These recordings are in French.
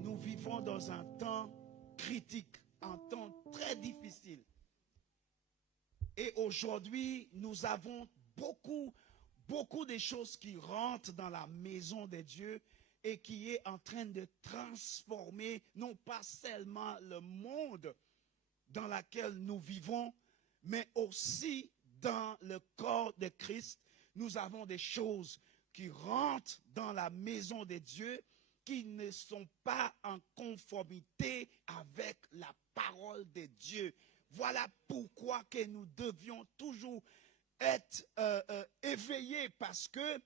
nous vivons dans un temps critique, un temps très difficile. Et aujourd'hui, nous avons beaucoup de choses qui rentrent dans la maison de Dieu et qui est en train de transformer non pas seulement le monde dans lequel nous vivons, mais aussi dans le corps de Christ. Nous avons des choses qui rentrent dans la maison de Dieu qui ne sont pas en conformité avec la parole de Dieu. Voilà pourquoi que nous devions toujours être éveillés, parce que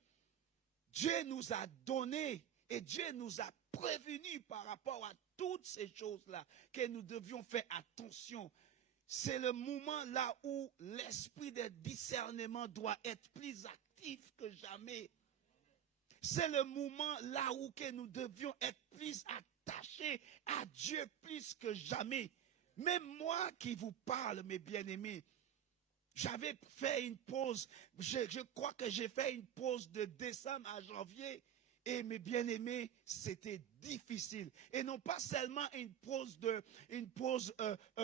Dieu nous a donné et Dieu nous a prévenus par rapport à toutes ces choses-là, que nous devions faire attention. C'est le moment là où l'esprit de discernement doit être plus actif que jamais. C'est le moment là où que nous devions être plus attachés à Dieu plus que jamais. Même moi qui vous parle, mes bien-aimés, j'avais fait une pause, je crois que j'ai fait une pause de décembre à janvier. Et mes bien-aimés, c'était difficile. Et non pas seulement une pause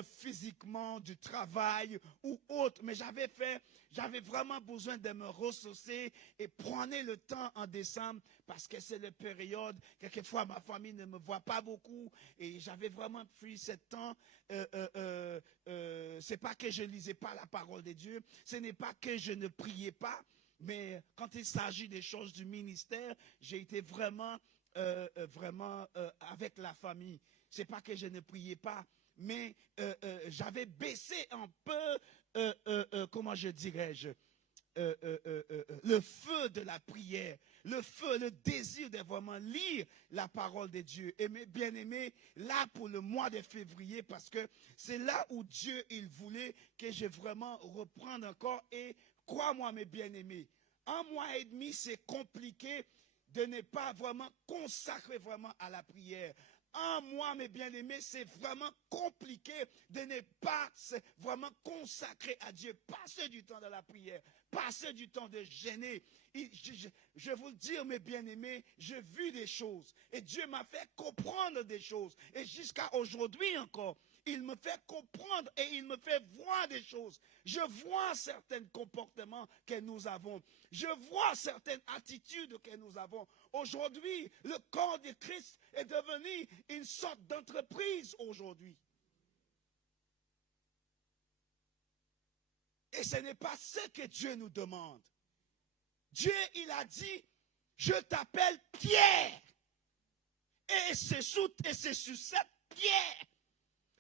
physiquement du travail ou autre, mais j'avais vraiment besoin de me ressourcer et prenez le temps en décembre parce que c'est la période, quelquefois ma famille ne me voit pas beaucoup et j'avais vraiment pris ce temps. C'est pas que je lisais pas la parole de Dieu, ce n'est pas que je ne priais pas. Mais quand il s'agit des choses du ministère, j'ai été vraiment avec la famille. C'est pas que je ne priais pas, mais j'avais baissé un peu, comment je dirais-je, le feu de la prière, le désir de vraiment lire la parole de Dieu. Et mes bien-aimés, là pour le mois de février, parce que c'est là où Dieu, il voulait que je vraiment reprenne encore. Et crois-moi, mes bien-aimés, un mois et demi, c'est compliqué de ne pas vraiment consacrer vraiment à la prière. Un mois, mes bien-aimés, c'est vraiment compliqué de ne pas vraiment consacrer à Dieu. Passer du temps dans la prière, passer du temps de jeûner. Je vous le dis, mes bien-aimés, j'ai vu des choses. Et Dieu m'a fait comprendre des choses. Et jusqu'à aujourd'hui encore, il me fait comprendre et il me fait voir des choses. Je vois certains comportements que nous avons. Je vois certaines attitudes que nous avons. Aujourd'hui, le corps de Christ est devenu une sorte d'entreprise aujourd'hui. Et ce n'est pas ce que Dieu nous demande. Dieu, il a dit, je t'appelle Pierre. Et c'est sur cette pierre,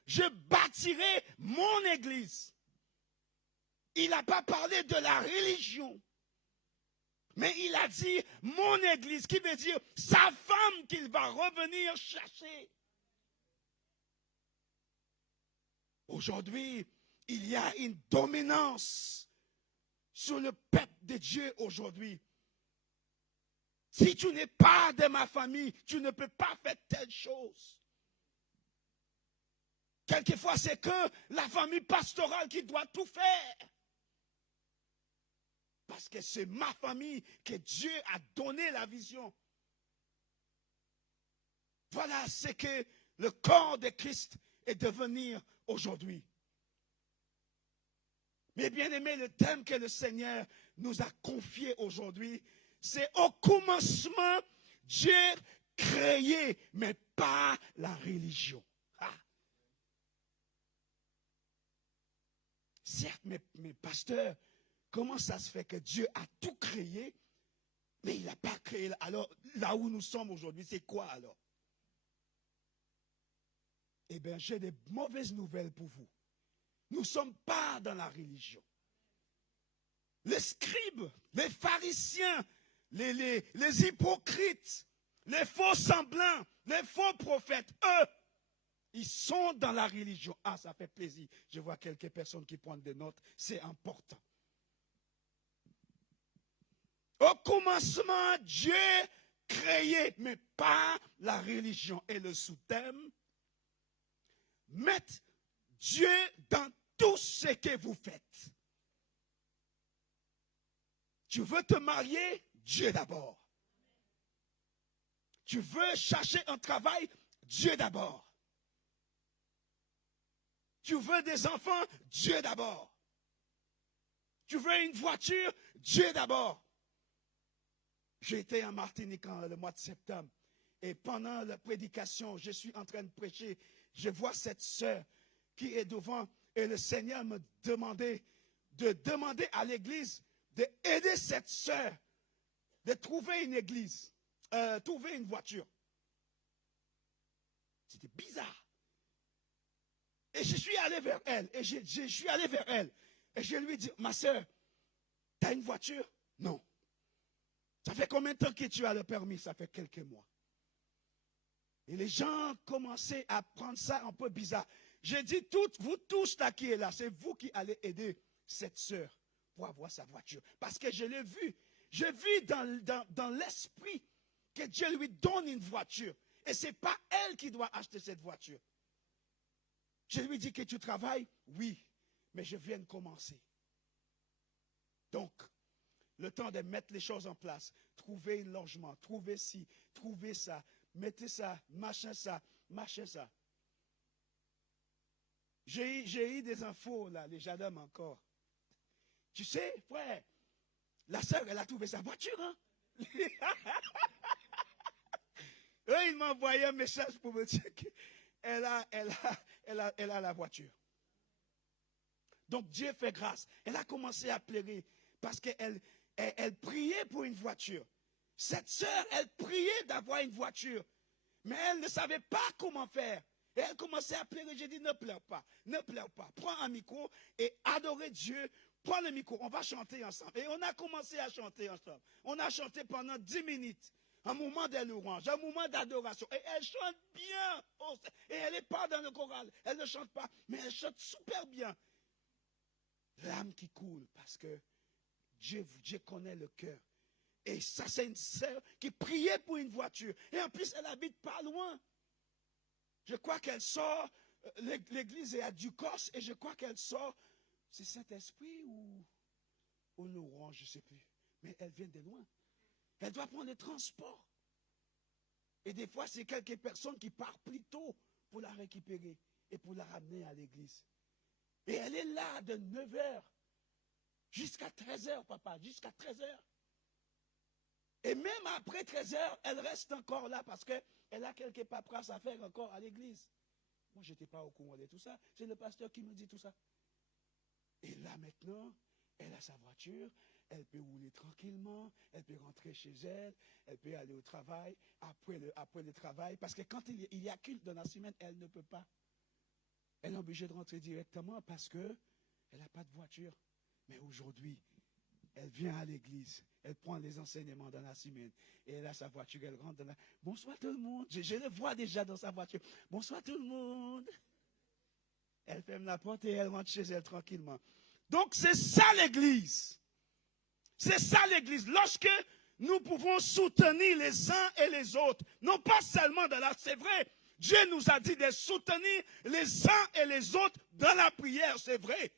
je bâtirai mon église. Il n'a pas parlé de la religion. Mais il a dit mon église, qui veut dire sa femme qu'il va revenir chercher. Aujourd'hui, il y a une dominance sur le peuple de Dieu aujourd'hui. Si tu n'es pas de ma famille, tu ne peux pas faire telle chose. Quelquefois, c'est que la famille pastorale qui doit tout faire. Parce que c'est ma famille que Dieu a donné la vision. Voilà ce que le corps de Christ est devenu aujourd'hui. Mais bien aimé, le thème que le Seigneur nous a confié aujourd'hui, c'est au commencement, Dieu créé, mais pas la religion. Ah. Certes, mes pasteurs, comment ça se fait que Dieu a tout créé, mais il n'a pas créé? Alors, là où nous sommes aujourd'hui, c'est quoi alors? Eh bien, j'ai des mauvaises nouvelles pour vous. Nous ne sommes pas dans la religion. Les scribes, les pharisiens, les hypocrites, les faux semblants, les faux prophètes, eux, ils sont dans la religion. Ah, ça fait plaisir. Je vois quelques personnes qui prennent des notes. C'est important. Au commencement, Dieu créé, mais pas la religion. Et le sous-thème, mettre Dieu dans tout ce que vous faites. Tu veux te marier? Dieu d'abord. Tu veux chercher un travail, Dieu d'abord. Tu veux des enfants, Dieu d'abord. Tu veux une voiture, Dieu d'abord. J'ai été en Martinique le mois de septembre. Et pendant la prédication, je suis en train de prêcher. Je vois cette sœur qui est devant. Et le Seigneur me demandait de demander à l'église d'aider cette sœur de trouver une église, trouver une voiture. C'était bizarre. Et je suis allé vers elle. Et je suis allé vers elle. Et je lui ai dit, ma sœur, tu as une voiture? Non. Ça fait combien de temps que tu as le permis? Ça fait quelques mois. Et les gens commençaient à prendre ça un peu bizarre. J'ai dit, vous tous là qui êtes là, c'est vous qui allez aider cette sœur pour avoir sa voiture. Parce que je l'ai vu. J'ai vu dans l'esprit que Dieu lui donne une voiture. Et ce n'est pas elle qui doit acheter cette voiture. Je lui dis que tu travailles? Oui, mais je viens de commencer. Donc, le temps de mettre les choses en place, trouver un logement, trouver ci, trouver ça, mettez ça, machin ça, machin ça. J'ai eu des infos là, les gendarmes encore. Tu sais, frère, la sœur, elle a trouvé sa voiture, hein? Eux, ils m'ont envoyé un message pour me dire qu'elle a la voiture. Donc Dieu fait grâce. Elle a commencé à pleurer parce qu'elle priait pour une voiture. Cette sœur, elle priait d'avoir une voiture. Mais elle ne savait pas comment faire. Et elle commençait à pleurer. J'ai dit, ne pleure pas, ne pleure pas. Prends un micro et adorez Dieu. Prends le micro, on va chanter ensemble. Et on a commencé à chanter ensemble. On a chanté pendant 10 minutes. Un moment de louange, un moment d'adoration. Et elle chante bien. Et elle n'est pas dans le choral. Elle ne chante pas, mais elle chante super bien. L'âme qui coule parce que Dieu connaît le cœur. Et ça, c'est une sœur qui priait pour une voiture. Et en plus, elle habite pas loin. Je crois qu'elle sort, l'église est à Ducos, et je crois qu'elle sort, c'est Saint-Esprit ou Laurent, je ne sais plus. Mais elle vient de loin. Elle doit prendre le transport. Et des fois, c'est quelques personnes qui partent plus tôt pour la récupérer et pour la ramener à l'église. Et elle est là de 9h jusqu'à 13h, papa, jusqu'à 13h. Et même après 13h, elle reste encore là parce qu'elle a quelques paperasses à faire encore à l'église. Moi, je n'étais pas au courant de tout ça. C'est le pasteur qui me dit tout ça. Et là, maintenant, elle a sa voiture. Elle peut rouler tranquillement, elle peut rentrer chez elle, elle peut aller au travail, après le travail. Parce que quand il y a culte dans la semaine, elle ne peut pas. Elle est obligée de rentrer directement parce qu'elle n'a pas de voiture. Mais aujourd'hui, elle vient à l'église, elle prend les enseignements dans la semaine, et elle a sa voiture, elle rentre dans la... Bonsoir tout le monde, je le vois déjà dans sa voiture. Bonsoir tout le monde. Elle ferme la porte et elle rentre chez elle tranquillement. Donc c'est ça l'église. C'est ça l'église. Lorsque nous pouvons soutenir les uns et les autres, non pas seulement dans la... C'est vrai, Dieu nous a dit de soutenir les uns et les autres dans la prière, c'est vrai.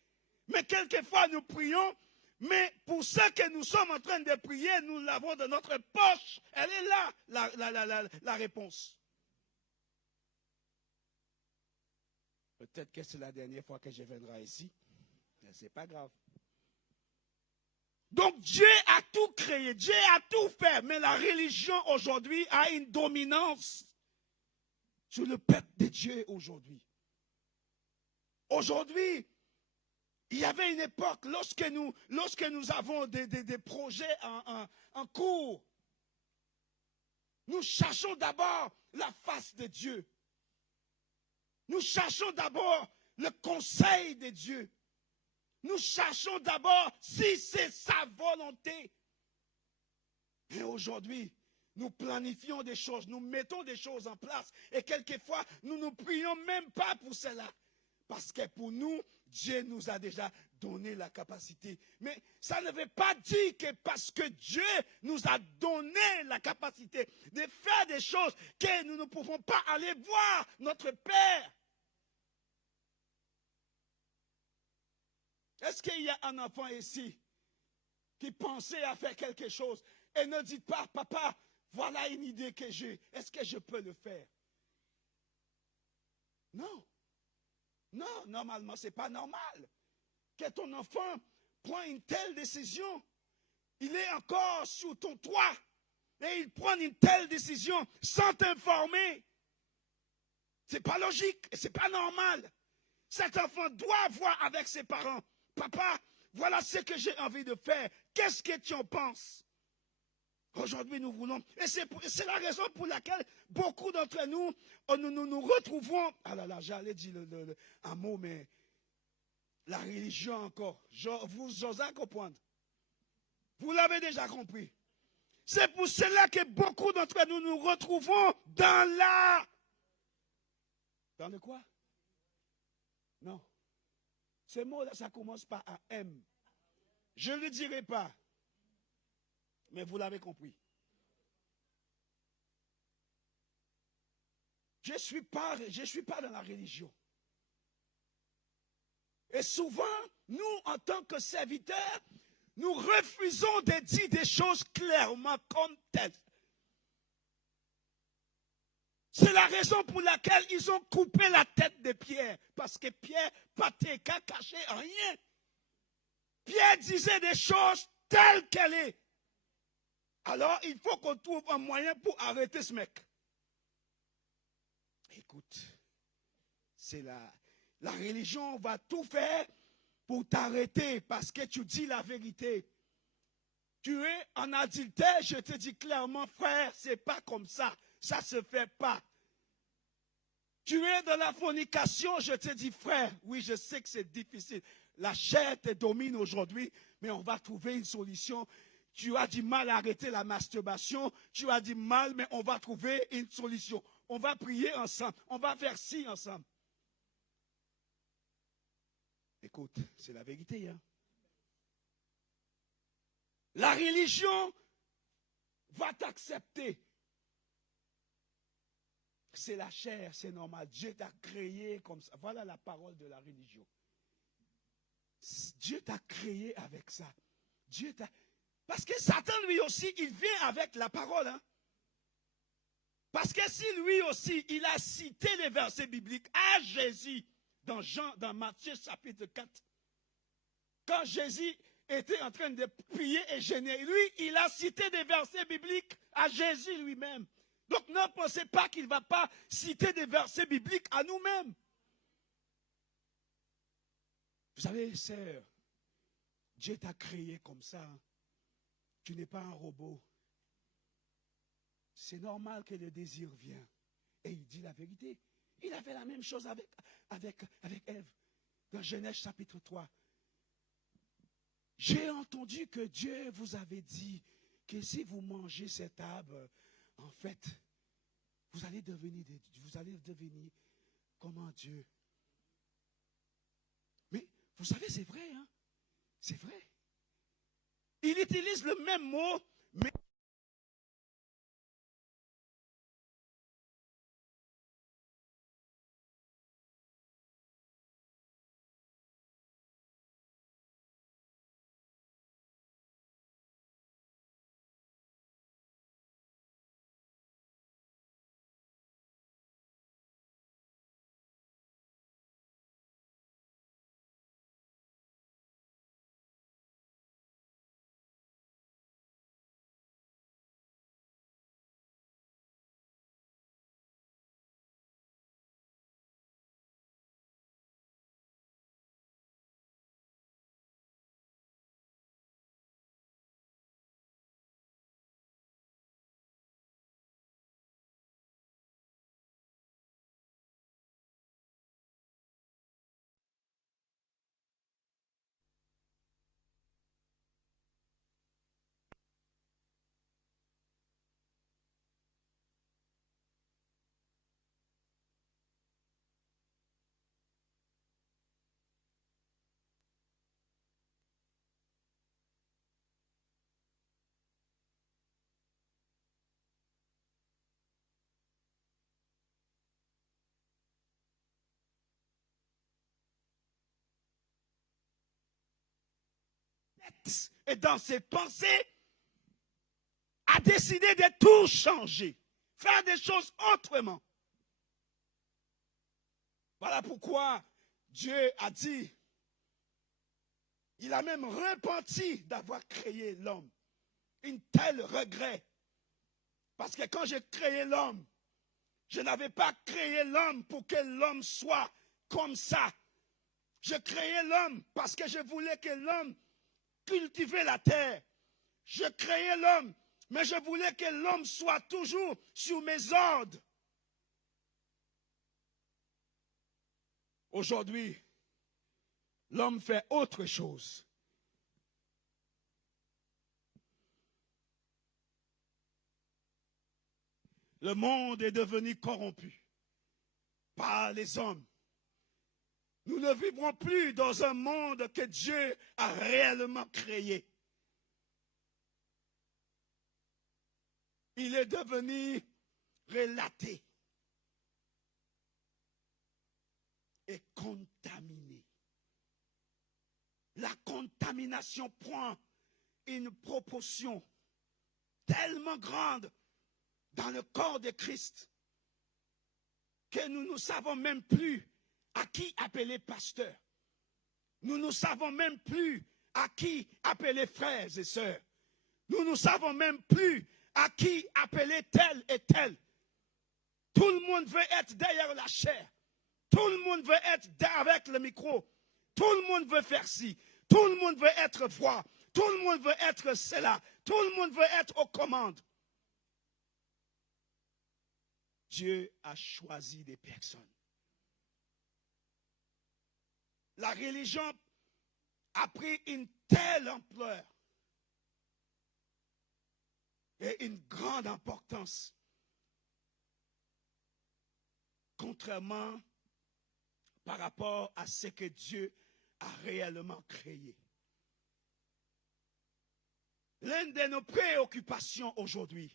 Mais quelquefois nous prions, mais pour ce que nous sommes en train de prier, nous l'avons dans notre poche. Elle est là, la réponse. Peut-être que c'est la dernière fois que je viendrai ici, mais ce n'est pas grave. Donc Dieu a tout créé, Dieu a tout fait, mais la religion aujourd'hui a une dominance sur le peuple de Dieu aujourd'hui. Aujourd'hui, il y avait une époque, lorsque nous avons des projets en cours, nous cherchons d'abord la face de Dieu. Nous cherchons d'abord le conseil de Dieu. Nous cherchons d'abord si c'est sa volonté. Et aujourd'hui, nous planifions des choses, nous mettons des choses en place. Et quelquefois, nous ne prions même pas pour cela. Parce que pour nous, Dieu nous a déjà donné la capacité. Mais ça ne veut pas dire que parce que Dieu nous a donné la capacité de faire des choses que nous ne pouvons pas aller voir notre Père. Est-ce qu'il y a un enfant ici qui pensait à faire quelque chose et ne dites pas, papa, Voilà une idée que j'ai. Est-ce que je peux le faire? Non. Non, normalement, ce n'est pas normal que ton enfant prenne une telle décision. Il est encore sur ton toit et il prend une telle décision sans t'informer. Ce n'est pas logique et ce n'est pas normal. Cet enfant doit voir avec ses parents. Papa, voilà ce que j'ai envie de faire. Qu'est-ce que tu en penses? Aujourd'hui, nous voulons. Et c'est la raison pour laquelle beaucoup d'entre nous, nous retrouvons. Ah là là, j'allais dire un mot, mais la religion encore. Vous osez comprendre. Vous l'avez déjà compris. C'est pour cela que beaucoup d'entre nous nous retrouvons dans la. Dans le quoi? Non. Ce mot-là, ça commence par un M. Je ne le dirai pas. Mais vous l'avez compris. Je ne suis pas dans la religion. Et souvent, nous, en tant que serviteurs, nous refusons de dire des choses clairement comme telles. C'est la raison pour laquelle ils ont coupé la tête de Pierre. Parce que Pierre, pas qu'à cacher rien. Pierre disait des choses telles qu'elles sont. Alors, il faut qu'on trouve un moyen pour arrêter ce mec. Écoute, c'est la religion va tout faire pour t'arrêter parce que tu dis la vérité. Tu es en adultère, je te dis clairement, frère, c'est pas comme ça. Ça se fait pas. Tu es dans la fornication, je te dis, frère, oui, je sais que c'est difficile. La chair te domine aujourd'hui, mais on va trouver une solution. Tu as du mal à arrêter la masturbation, tu as du mal, mais on va trouver une solution. On va prier ensemble, on va faire ci ensemble. Écoute, c'est la vérité. Hein? La religion va t'accepter. C'est la chair, c'est normal. Dieu t'a créé comme ça. Voilà la parole de la religion. Dieu t'a créé avec ça. Dieu t'a... Parce que Satan, lui aussi, il vient avec la parole. Hein? Parce que si lui aussi, il a cité les versets bibliques à Jésus, dans Matthieu chapitre 4, quand Jésus était en train de prier et gêner, lui, il a cité des versets bibliques à Jésus lui-même. Donc ne pensez pas qu'il ne va pas citer des versets bibliques à nous-mêmes. Vous savez, sœur, Dieu t'a créé comme ça. Tu n'es pas un robot. C'est normal que le désir vienne. Et il dit la vérité. Il a fait la même chose avec Ève, dans Genèse chapitre 3. J'ai entendu que Dieu vous avait dit que si vous mangez cet arbre, en fait, vous allez devenir comme un Dieu. Mais vous savez, c'est vrai, hein? C'est vrai. Il utilise le même mot, mais et dans ses pensées, a décidé de tout changer, faire des choses autrement. Voilà pourquoi Dieu a dit, il a même repenti d'avoir créé l'homme. Un tel regret. Parce que quand j'ai créé l'homme, je n'avais pas créé l'homme pour que l'homme soit comme ça. Je créais l'homme parce que je voulais que l'homme cultive la terre. Je créais l'homme, mais je voulais que l'homme soit toujours sur mes ordres. Aujourd'hui, l'homme fait autre chose. Le monde est devenu corrompu par les hommes. Nous ne vivrons plus dans un monde que Dieu a réellement créé. Il est devenu relaté et contaminé. La contamination prend une proportion tellement grande dans le corps de Christ que nous ne savons même plus à qui appeler pasteur. Nous ne savons même plus à qui appeler frères et sœurs. Nous ne savons même plus à qui appeler tel et tel. Tout le monde veut être derrière la chair. Tout le monde veut être avec le micro. Tout le monde veut faire ci. Tout le monde veut être voix. Tout le monde veut être cela. Tout le monde veut être aux commandes. Dieu a choisi des personnes. La religion a pris une telle ampleur et une grande importance, contrairement par rapport à ce que Dieu a réellement créé. L'une de nos préoccupations aujourd'hui,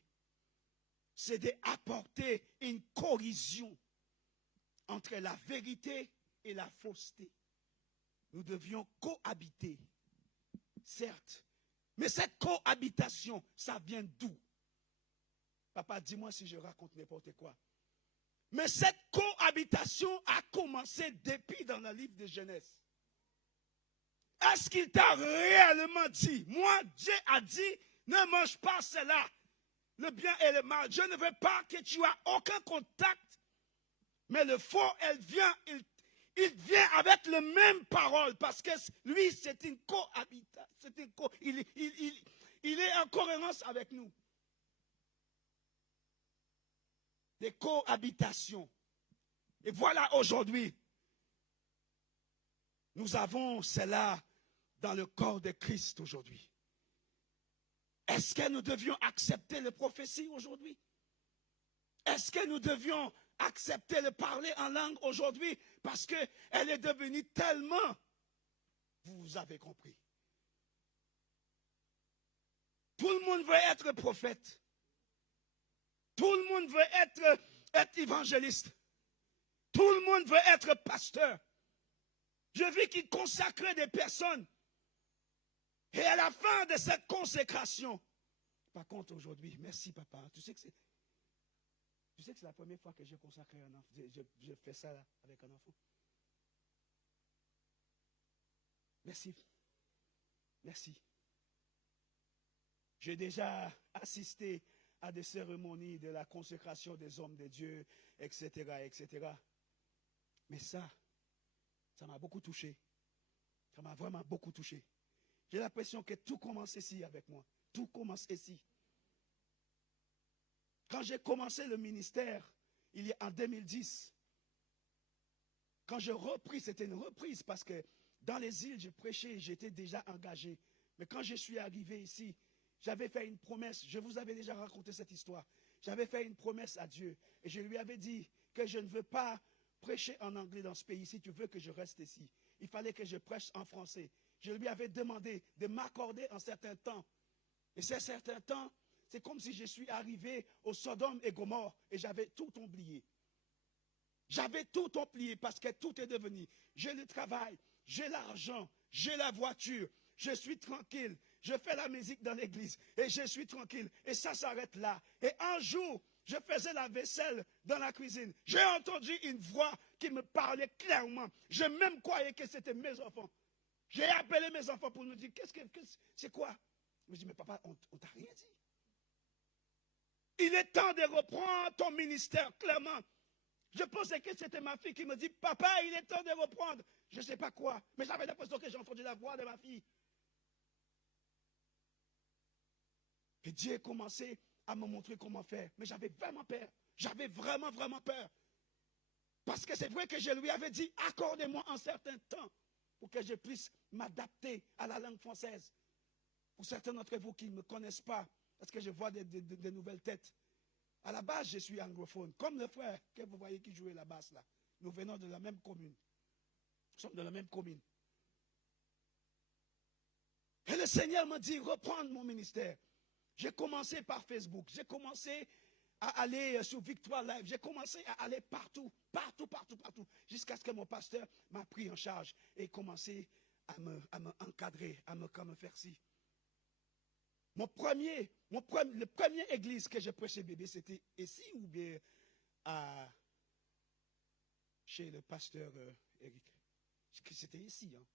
c'est d'apporter une corrosion entre la vérité et la fausseté. Nous devions cohabiter, certes, mais cette cohabitation, ça vient d'où? Papa, dis-moi si je raconte n'importe quoi. Mais cette cohabitation a commencé depuis dans le livre de Genèse. Est-ce qu'il t'a réellement dit? Moi, Dieu a dit, ne mange pas cela, le bien et le mal. Je ne veux pas que tu aies aucun contact. Mais le faux, il vient avec les mêmes paroles parce que lui, c'est une cohabitation. Il est en cohérence avec nous. Des cohabitations. Et voilà aujourd'hui, nous avons cela dans le corps de Christ aujourd'hui. Est-ce que nous devions accepter les prophéties aujourd'hui? Est-ce que nous devions accepter de parler en langue aujourd'hui parce qu'elle est devenue tellement, vous avez compris. Tout le monde veut être prophète. Tout le monde veut être évangéliste. Tout le monde veut être pasteur. Je vis qu'il consacrait des personnes. Et à la fin de cette consécration, par contre aujourd'hui, merci papa, tu sais que c'est la première fois que j'ai consacré un enfant. Je fais ça là, avec un enfant. Merci. Merci. J'ai déjà assisté à des cérémonies de la consécration des hommes de Dieu, etc., etc. Mais ça m'a beaucoup touché. Ça m'a vraiment beaucoup touché. J'ai l'impression que tout commence ici avec moi. Tout commence ici. Quand j'ai commencé le ministère, en 2010, quand j'ai repris, c'était une reprise parce que dans les îles, je prêchais, j'étais déjà engagé. Mais quand je suis arrivé ici, j'avais fait une promesse. Je vous avais déjà raconté cette histoire. J'avais fait une promesse à Dieu et je lui avais dit que je ne veux pas prêcher en anglais dans ce pays si tu veux que je reste ici. Il fallait que je prêche en français. Je lui avais demandé de m'accorder un certain temps. Et ce certain temps, c'est comme si je suis arrivé au Sodome et Gomorrhe et j'avais tout oublié. J'avais tout oublié parce que tout est devenu. J'ai le travail, j'ai l'argent, j'ai la voiture, je suis tranquille, je fais la musique dans l'église et je suis tranquille. Et ça s'arrête là. Et un jour, je faisais la vaisselle dans la cuisine. J'ai entendu une voix qui me parlait clairement. Je même croyais que c'était mes enfants. J'ai appelé mes enfants pour nous dire, c'est quoi? Je me dis, mais papa, on t'a rien dit. Il est temps de reprendre ton ministère, clairement. Je pensais que c'était ma fille qui me dit, papa, il est temps de reprendre. Je ne sais pas quoi, mais j'avais l'impression que j'ai entendu la voix de ma fille. Et Dieu a commencé à me montrer comment faire. Mais j'avais vraiment peur. J'avais vraiment, vraiment peur. Parce que c'est vrai que je lui avais dit, accordez-moi un certain temps pour que je puisse m'adapter à la langue française. Pour certains d'entre vous qui ne me connaissent pas, parce que je vois des nouvelles têtes. À la base, je suis anglophone, comme le frère que vous voyez qui jouait la basse là. Nous venons de la même commune. Nous sommes de la même commune. Et le Seigneur m'a dit, reprendre mon ministère. J'ai commencé par Facebook. J'ai commencé à aller sur Victoire Live. J'ai commencé à aller partout, jusqu'à ce que mon pasteur m'a pris en charge et commencé à me encadrer, à me faire ci. Le premier église que j'ai prêché bébé, c'était ici ou bien chez le pasteur Eric. C'était ici. Hein.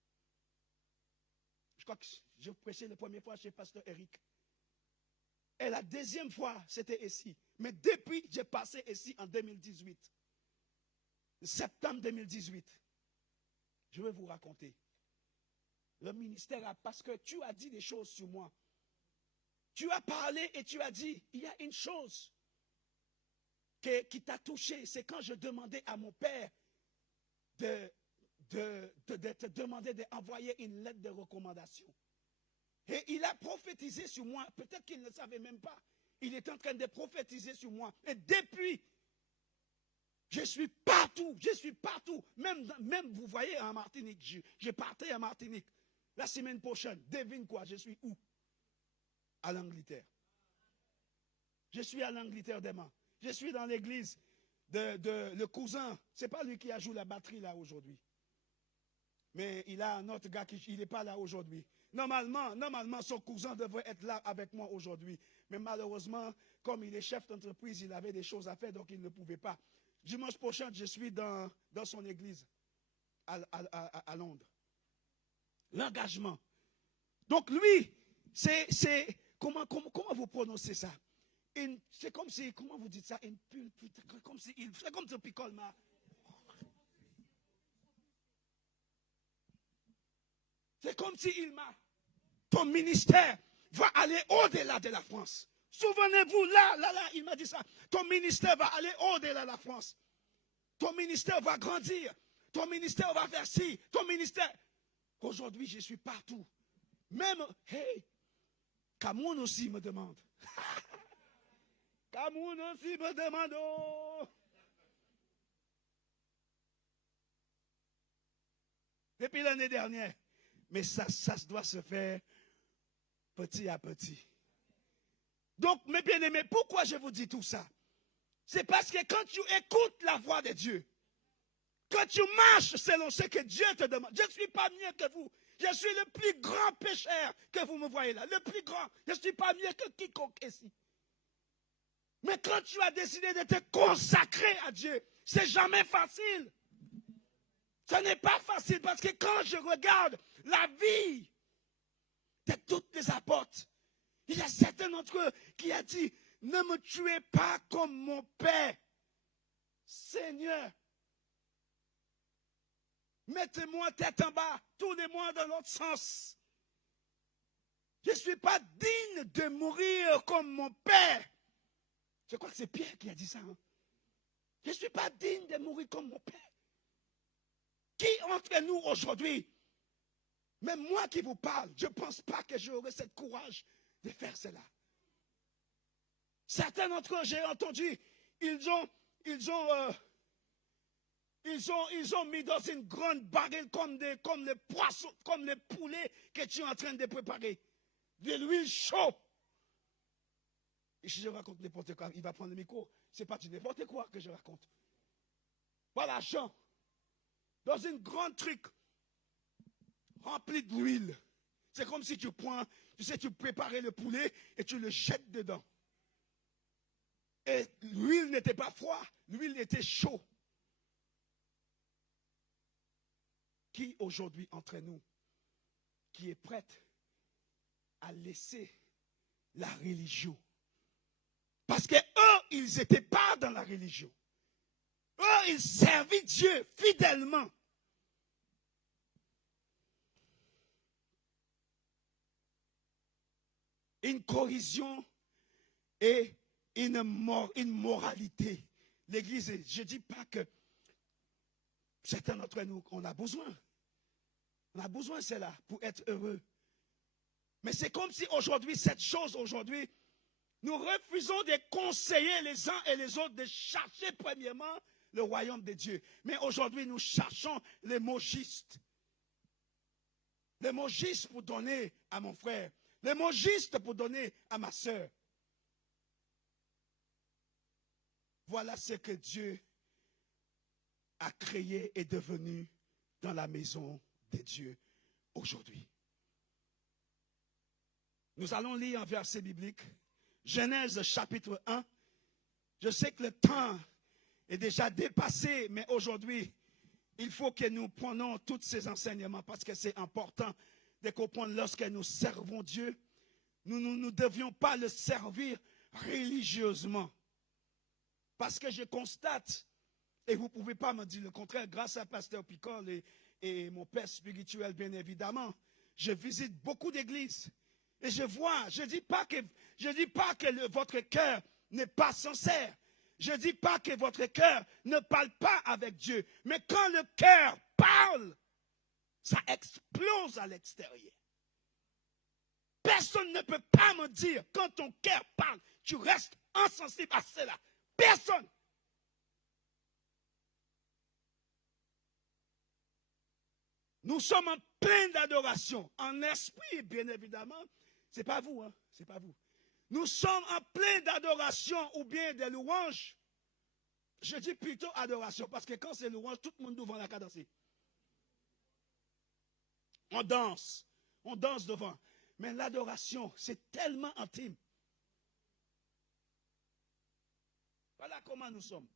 Je crois que j'ai prêché la première fois chez le pasteur Eric. Et la deuxième fois, c'était ici. Mais depuis, j'ai passé ici en 2018. Septembre 2018. Je vais vous raconter. Le ministère, parce que tu as dit des choses sur moi. Tu as parlé et tu as dit, il y a une chose qui t'a touché. C'est quand je demandais à mon père de te demander d'envoyer une lettre de recommandation. Et il a prophétisé sur moi. Peut-être qu'il ne savait même pas. Il est en train de prophétiser sur moi. Et depuis, je suis partout. Je suis partout. Même vous voyez, en Martinique. Je partais en Martinique. La semaine prochaine, devine quoi, je suis où? À l'Angleterre. Je suis à l'Angleterre demain. Je suis dans l'église de le cousin. Ce n'est pas lui qui a joué la batterie là aujourd'hui. Mais il a un autre gars qui n'est pas là aujourd'hui. Normalement, son cousin devrait être là avec moi aujourd'hui. Mais malheureusement, comme il est chef d'entreprise, il avait des choses à faire, donc il ne pouvait pas. Dimanche prochain, je suis dans son église à Londres. L'engagement. Donc lui, c'est comment vous prononcez ça? C'est comme si, comment vous dites ça? C'est comme si picole ma. C'est comme s'il m'a. Ton ministère va aller au-delà de la France. Souvenez-vous, là, il m'a dit ça. Ton ministère va aller au-delà de la France. Ton ministère va grandir. Ton ministère va faire ci. Ton ministère. Aujourd'hui, je suis partout. Même, hey, Cameroun aussi me demande. Cameroun aussi me demande. Oh. Depuis l'année dernière. Mais ça doit se faire petit à petit. Donc, mes bien-aimés, pourquoi je vous dis tout ça? C'est parce que quand tu écoutes la voix de Dieu, quand tu marches selon ce que Dieu te demande, je ne suis pas mieux que vous. Je suis le plus grand pécheur que vous me voyez là. Le plus grand. Je ne suis pas mieux que quiconque ici. Mais quand tu as décidé de te consacrer à Dieu, c'est jamais facile. Ce n'est pas facile parce que quand je regarde la vie de toutes les apôtres, il y a certains d'entre eux qui ont dit, ne me tuez pas comme mon Père. Seigneur, mettez-moi tête en bas, tournez-moi dans l'autre sens. Je ne suis pas digne de mourir comme mon Père. Je crois que c'est Pierre qui a dit ça. Hein? Je ne suis pas digne de mourir comme mon Père. Qui entre nous aujourd'hui, même moi qui vous parle, je ne pense pas que j'aurai ce courage de faire cela. Certains d'entre eux, j'ai entendu, ils ont mis dans une grande baril comme les poissons, comme les poulets que tu es en train de préparer. De l'huile chaude. Et si je raconte n'importe quoi, il va prendre le micro. Ce n'est pas du n'importe quoi que je raconte. Voilà, Jean. Dans une grande truc remplie d'huile. C'est comme si tu prends Tu sais, tu préparais le poulet et tu le jettes dedans. Et l'huile n'était pas froide, l'huile était chaude. Qui aujourd'hui entre nous, qui est prête à laisser la religion? Parce que eux, ils n'étaient pas dans la religion. Eux, ils servaient Dieu fidèlement. Une corrosion et une moralité. L'Église, je ne dis pas que certains d'entre nous, on a besoin. On a besoin de cela pour être heureux. Mais c'est comme si aujourd'hui, cette chose aujourd'hui, nous refusons de conseiller les uns et les autres, de chercher premièrement le royaume de Dieu. Mais aujourd'hui, nous cherchons les mots justes. Les mots justes pour donner à mon frère. Les mots justes pour donner à ma soeur. Voilà ce que Dieu a créé et devenu dans la maison de Dieu aujourd'hui. Nous allons lire un verset biblique. Genèse chapitre 1. Je sais que le temps est déjà dépassé, mais aujourd'hui, il faut que nous prenions tous ces enseignements parce que c'est important de comprendre lorsque nous servons Dieu, nous ne devions pas le servir religieusement. Parce que je constate, et vous ne pouvez pas me dire le contraire, grâce à Pasteur Picole et mon père spirituel, bien évidemment, je visite beaucoup d'églises. Et je vois, je ne dis pas que votre cœur n'est pas sincère. Je ne dis pas que votre cœur ne parle pas avec Dieu. Mais quand le cœur parle, ça explose à l'extérieur. Personne ne peut pas me dire, quand ton cœur parle, tu restes insensible à cela. Personne. Nous sommes en pleine d'adoration, en esprit, bien évidemment. Ce n'est pas vous, hein? C'est pas vous. Nous sommes en pleine d'adoration ou bien de louanges. Je dis plutôt adoration, parce que quand c'est louange, tout le monde devant la cadencer. On danse devant. Mais l'adoration, c'est tellement intime. Voilà comment nous sommes.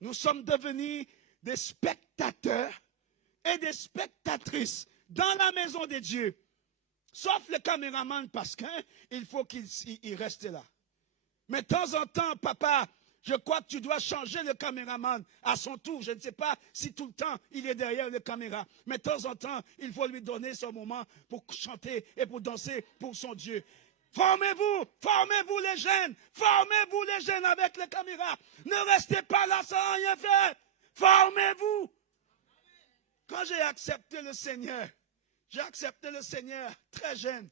Nous sommes devenus des spectateurs et des spectatrices dans la maison de Dieu. Sauf le caméraman parce qu'il faut qu'il reste là. Mais de temps en temps, papa, je crois que tu dois changer le caméraman à son tour. Je ne sais pas si tout le temps il est derrière le caméra. Mais de temps en temps, il faut lui donner son moment pour chanter et pour danser pour son Dieu. Formez-vous les jeunes avec les caméras. Ne restez pas là sans rien faire. Formez-vous. Quand j'ai accepté le Seigneur très jeune.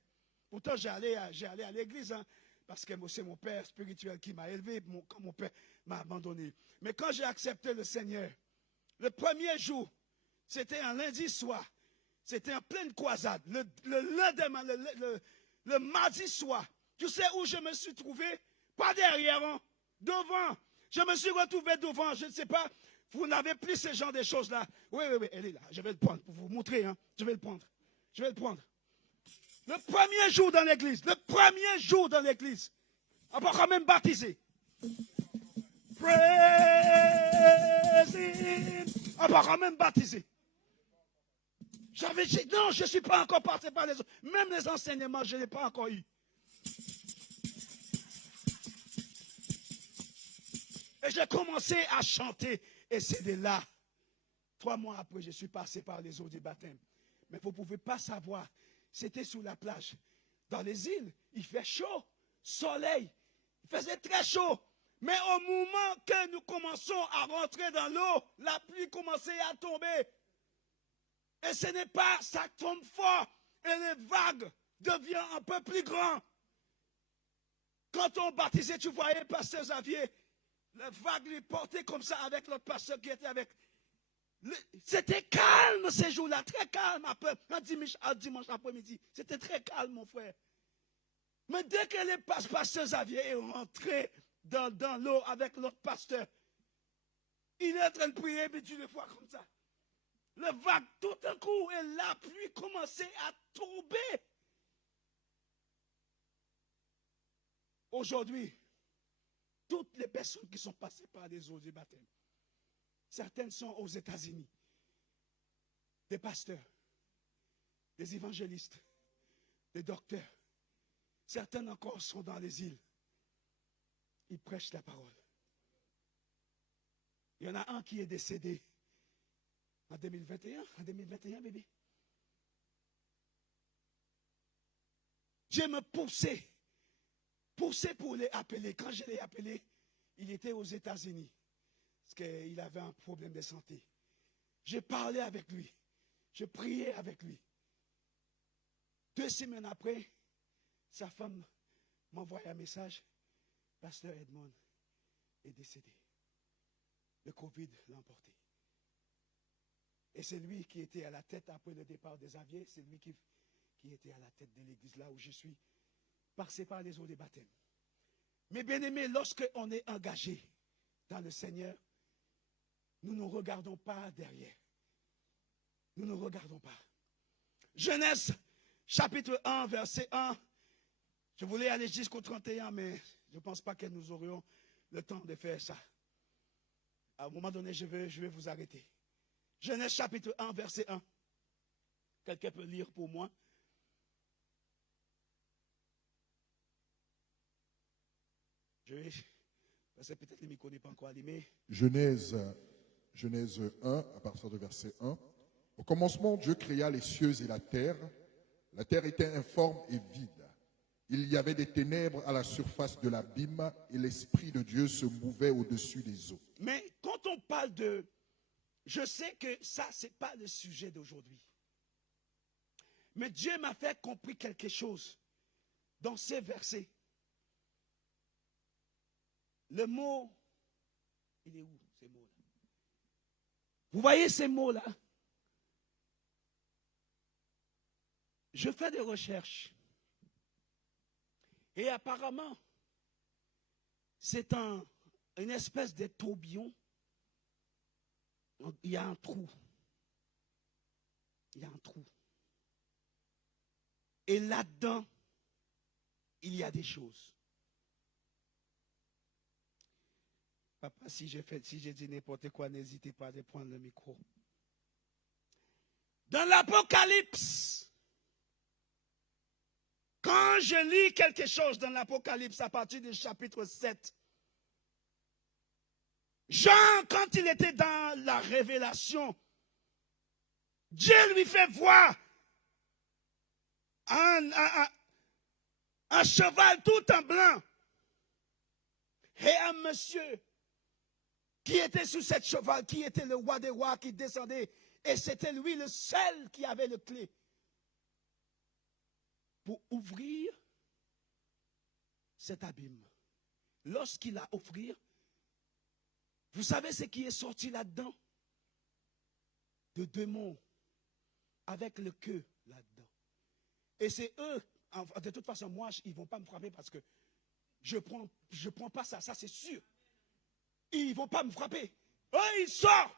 Pourtant, j'ai allé à l'église, hein, parce que c'est mon père spirituel qui m'a élevé, quand mon père m'a abandonné. Mais quand j'ai accepté le Seigneur, le premier jour, c'était un lundi soir, c'était en pleine croisade. Le mardi soir, tu sais où je me suis trouvé? Pas derrière, hein, devant. Je me suis retrouvé devant, je ne sais pas. Vous n'avez plus ce genre de choses-là. Oui, elle est là. Je vais le prendre pour vous montrer. Hein. Je vais le prendre. Le premier jour dans l'église. On va quand même baptiser. Praise him. On va quand même baptiser. J'avais dit, non, je ne suis pas encore passé par les autres. Même les enseignements, je n'ai pas encore eu. Et j'ai commencé à chanter. Et c'est de là. 3 mois après, je suis passé par les eaux du baptême. Mais vous ne pouvez pas savoir. C'était sur la plage. Dans les îles, il fait chaud. Soleil. Il faisait très chaud. Mais au moment que nous commençons à rentrer dans l'eau, la pluie commençait à tomber. Et ce n'est pas, ça tombe fort. Et les vagues deviennent un peu plus grandes. Quand on baptisait, tu voyais pasteur Xavier, les vagues lui portaient comme ça avec l'autre pasteur qui était avec. C'était calme ces jours-là, très calme. Après, un dimanche après-midi, c'était très calme, mon frère. Mais dès que le pasteur Xavier est rentré dans l'eau avec l'autre pasteur, il est en train de prier, mais tu le vois comme ça. Le vague, tout d'un coup, et la pluie commençait à tomber. Aujourd'hui, toutes les personnes qui sont passées par des eaux du baptême, certaines sont aux États-Unis, des pasteurs, des évangélistes, des docteurs. Certaines encore sont dans les îles. Ils prêchent la parole. Il y en a un qui est décédé en 2021. En 2021, bébé. Dieu me poussait pour les appeler. Quand je l'ai appelé, il était aux États-Unis. Parce qu'il avait un problème de santé. J'ai parlé avec lui. Je priais avec lui. 2 semaines après, sa femme m'envoie un message. Pasteur Edmond est décédé. Le Covid l'a emporté. Et c'est lui qui était à la tête après le départ des avions. C'est lui qui était à la tête de l'église là où je suis, passé par les eaux des baptêmes. Mais bien aimé, lorsque on est engagé dans le Seigneur, nous ne regardons pas derrière. Nous ne regardons pas. Genèse, chapitre 1, verset 1. Je voulais aller jusqu'au 31, mais je ne pense pas que nous aurions le temps de faire ça. À un moment donné, je vais vous arrêter. Genèse, chapitre 1, verset 1. Quelqu'un peut lire pour moi? Parce que peut-être le micro n'est pas encore allumé. Genèse 1, à partir du verset 1. Au commencement, Dieu créa les cieux et la terre. La terre était informe et vide. Il y avait des ténèbres à la surface de l'abîme et l'Esprit de Dieu se mouvait au-dessus des eaux. Mais quand on parle de... Je sais que ça, ce n'est pas le sujet d'aujourd'hui. Mais Dieu m'a fait comprendre quelque chose dans ces versets. Le mot, il est où ces mots-là? Vous voyez ces mots-là? Je fais des recherches. Et apparemment, c'est une espèce de tourbillon. Il y a un trou. Il y a un trou. Et là-dedans, il y a des choses. Papa, si j'ai dit n'importe quoi, n'hésitez pas à prendre le micro. Dans l'Apocalypse, quand je lis quelque chose dans l'Apocalypse à partir du chapitre 7, Jean, quand il était dans la révélation, Dieu lui fait voir un cheval tout en blanc et un monsieur qui était sur cette cheval, qui était le roi des rois, qui descendait. Et c'était lui le seul qui avait le clé pour ouvrir cet abîme. Lorsqu'il l'a ouvert, vous savez ce qui est sorti là-dedans? De démons avec le queue là-dedans. Et c'est eux, de toute façon, moi, ils ne vont pas me frapper parce que je prends pas ça, ça c'est sûr. Ils ne vont pas me frapper. Eux, ils sortent.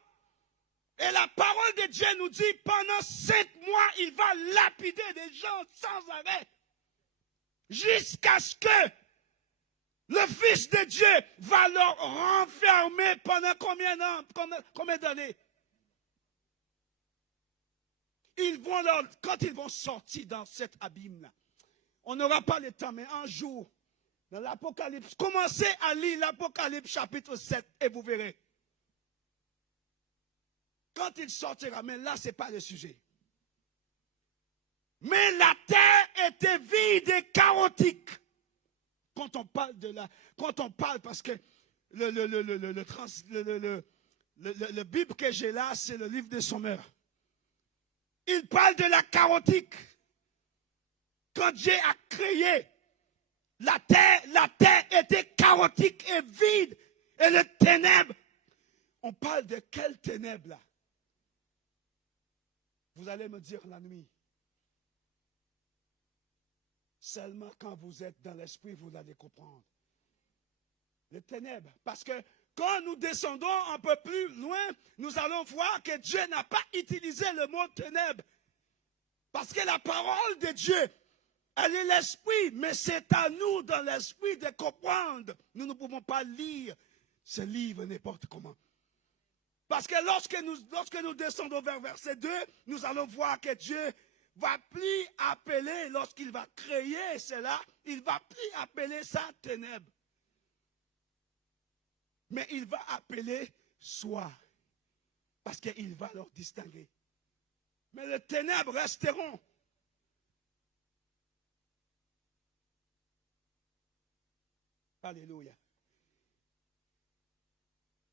Et la parole de Dieu nous dit, pendant 7 mois, il va lapider des gens sans arrêt. Jusqu'à ce que le Fils de Dieu va leur renfermer pendant combien d'années? Quand ils vont sortir dans cet abîme-là, on n'aura pas le temps, mais un jour, dans l'Apocalypse, commencez à lire l'Apocalypse chapitre 7 et vous verrez. Quand il sortira, mais là, ce n'est pas le sujet. Mais la terre était vide et chaotique. Quand on parle parce que le Bible que j'ai là, c'est le livre des Sommeurs. Il parle de la chaotique. Quand Dieu a créé la terre était chaotique et vide. Et le ténèbre, on parle de quelles ténèbres là? Vous allez me dire la nuit. Seulement quand vous êtes dans l'esprit, vous allez comprendre. Les ténèbres. Parce que quand nous descendons un peu plus loin, nous allons voir que Dieu n'a pas utilisé le mot ténèbres. Parce que la parole de Dieu Elle est l'esprit, mais c'est à nous dans l'esprit de comprendre. Nous ne pouvons pas lire ce livre n'importe comment. Parce que lorsque nous descendons vers verset 2, nous allons voir que Dieu va plus appeler, lorsqu'il va créer cela, il va plus appeler ça ténèbres. Mais il va appeler soir. Parce qu'il va leur distinguer. Mais les ténèbres resteront. Alléluia.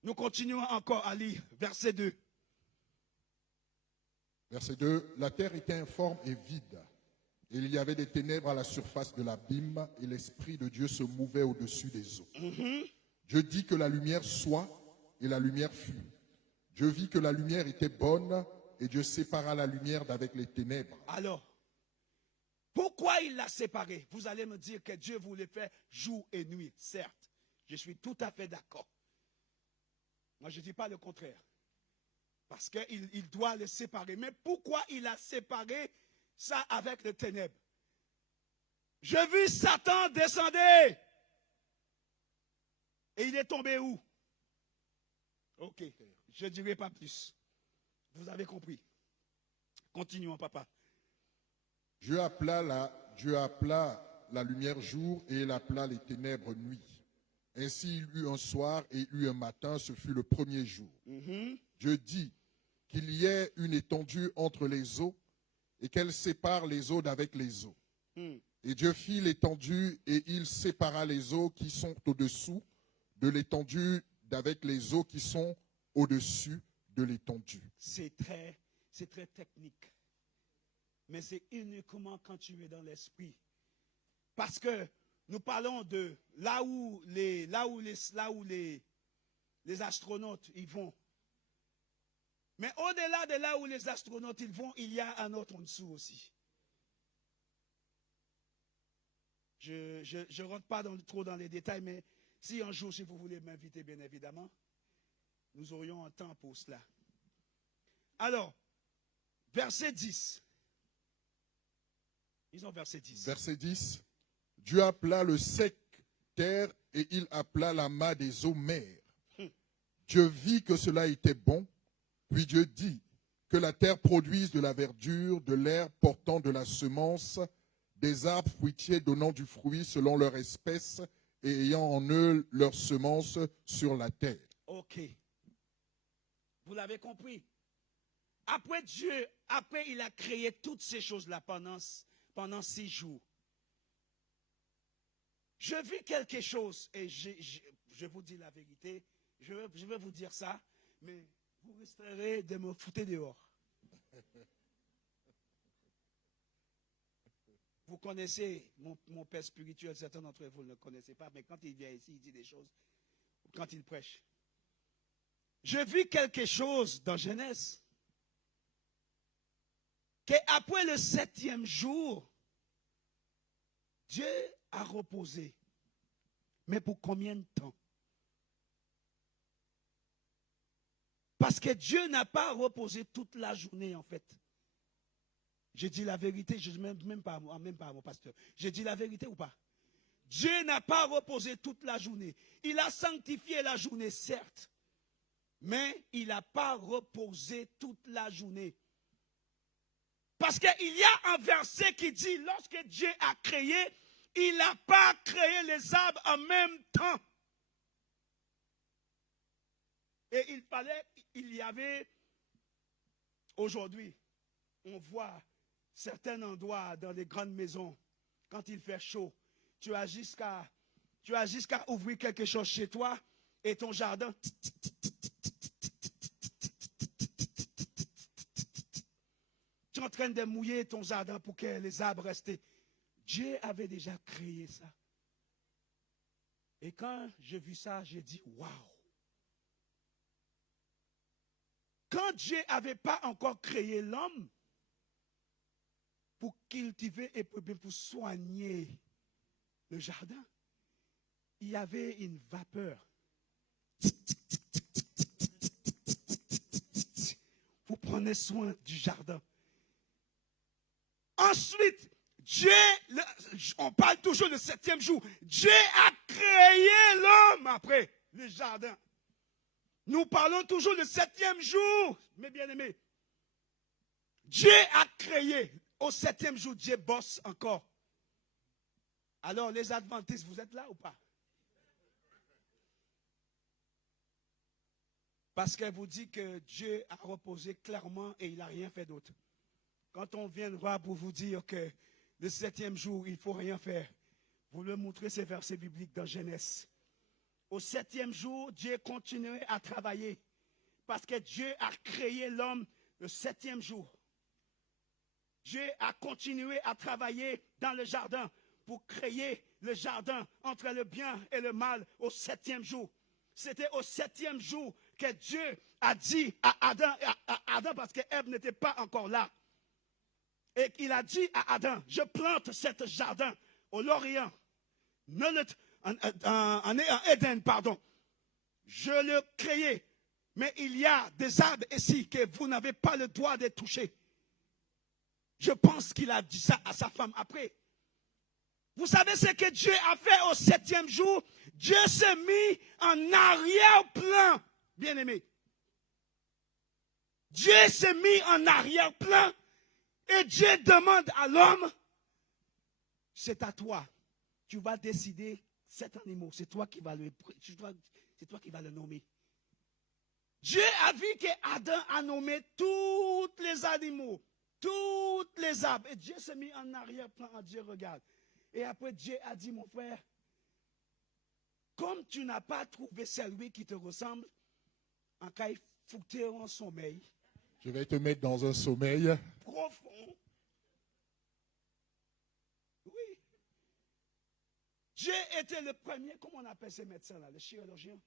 Nous continuons encore à lire verset 2. Verset 2. La terre était informe et vide. Et il y avait des ténèbres à la surface de l'abîme, et l'Esprit de Dieu se mouvait au-dessus des eaux. Dieu dit que la lumière soit, et la lumière fut. Dieu vit que la lumière était bonne, et Dieu sépara la lumière d'avec les ténèbres. Alors, pourquoi il l'a séparé? Vous allez me dire que Dieu voulait faire jour et nuit. Certes, je suis tout à fait d'accord. Moi, je ne dis pas le contraire. Parce qu'il doit les séparer. Mais pourquoi il a séparé ça avec les ténèbres? Je vis Satan descendre. Et il est tombé où? Ok, je ne dirai pas plus. Vous avez compris. Continuons, papa. Dieu appela la lumière jour et il appela les ténèbres nuit. Ainsi il eut un soir et il eut un matin, ce fut le premier jour. Dieu dit qu'il y ait une étendue entre les eaux et qu'elle sépare les eaux d'avec les eaux. Et Dieu fit l'étendue et il sépara les eaux qui sont au-dessous de l'étendue d'avec les eaux qui sont au-dessus de l'étendue. C'est très technique. Mais c'est uniquement quand tu es dans l'esprit. Parce que nous parlons de là où les astronautes ils vont. Mais au-delà de là où les astronautes ils vont, il y a un autre en dessous aussi. Je ne rentre pas trop dans les détails, mais si un jour, si vous voulez m'inviter, bien évidemment, nous aurions un temps pour cela. Alors, verset 10. Disons verset 10. Verset 10. Dieu appela le sec terre et il appela l'amas des eaux mer. Dieu vit que cela était bon. Puis Dieu dit que la terre produise de la verdure, de l'herbe portant de la semence, des arbres fruitiers donnant du fruit selon leur espèce et ayant en eux leur semence sur la terre. Ok. Vous l'avez compris. Après il a créé toutes ces choses-là pendant 6 jours. Je vis quelque chose et je vous dis la vérité. Je vais vous dire ça, mais vous resterez de me foutre dehors. Vous connaissez mon père spirituel, certains d'entre vous ne le connaissez pas, mais quand il vient ici, il dit des choses, quand il prêche. Je vis quelque chose dans Genèse, qu'après le 7e jour, Dieu a reposé. Mais pour combien de temps? Parce que Dieu n'a pas reposé toute la journée, en fait. Je dis la vérité, je ne dis même pas à mon pasteur. Je dis la vérité ou pas? Dieu n'a pas reposé toute la journée. Il a sanctifié la journée, certes. Mais il n'a pas reposé toute la journée. Parce qu'il y a un verset qui dit, lorsque Dieu a créé, il n'a pas créé les arbres en même temps. Et il y avait, aujourd'hui, on voit certains endroits dans les grandes maisons, quand il fait chaud, tu as jusqu'à ouvrir quelque chose chez toi et ton jardin. Tu es en train de mouiller ton jardin pour que les arbres restent. Dieu avait déjà créé ça. Et quand j'ai vu ça, j'ai dit, waouh! Quand Dieu n'avait pas encore créé l'homme pour cultiver et pour soigner le jardin, il y avait une vapeur. Vous prenez soin du jardin. Ensuite, on parle toujours le 7e jour. Dieu a créé l'homme après le jardin. Nous parlons toujours le 7e jour, mes bien-aimés. Dieu a créé. Au 7e jour, Dieu bosse encore. Alors, les adventistes, vous êtes là ou pas? Parce qu'elle vous dit que Dieu a reposé clairement et il n'a rien fait d'autre. Quand on vient voir pour vous dire que le 7e jour, il ne faut rien faire, vous le montrez ces versets bibliques dans Genèse. Au 7e jour, Dieu continuait à travailler parce que Dieu a créé l'homme le 7e jour. Dieu a continué à travailler dans le jardin pour créer le jardin entre le bien et le mal au 7e jour. C'était au 7e jour que Dieu a dit à Adam parce que Ève n'était pas encore là. Et il a dit à Adam, je plante cet jardin au l'Orient, en Éden, pardon. Je le créé, mais il y a des arbres ici que vous n'avez pas le droit de toucher. Je pense qu'il a dit ça à sa femme après. Vous savez ce que Dieu a fait au 7e jour? Dieu s'est mis en arrière-plan, bien-aimé. Dieu s'est mis en arrière-plan et Dieu demande à l'homme, c'est à toi. Tu vas décider cet animal. C'est toi qui vas le nommer. Dieu a vu qu'Adam a nommé tous les animaux, toutes les arbres. Et Dieu s'est mis en arrière-plan. Dieu regarde. Et après, Dieu a dit, mon frère, comme tu n'as pas trouvé celui qui te ressemble, en cas il faut que tu aies un sommeil. Je vais te mettre dans un sommeil profond. Oui. Dieu était le premier, comment on appelle ces médecins-là, les chirurgiens?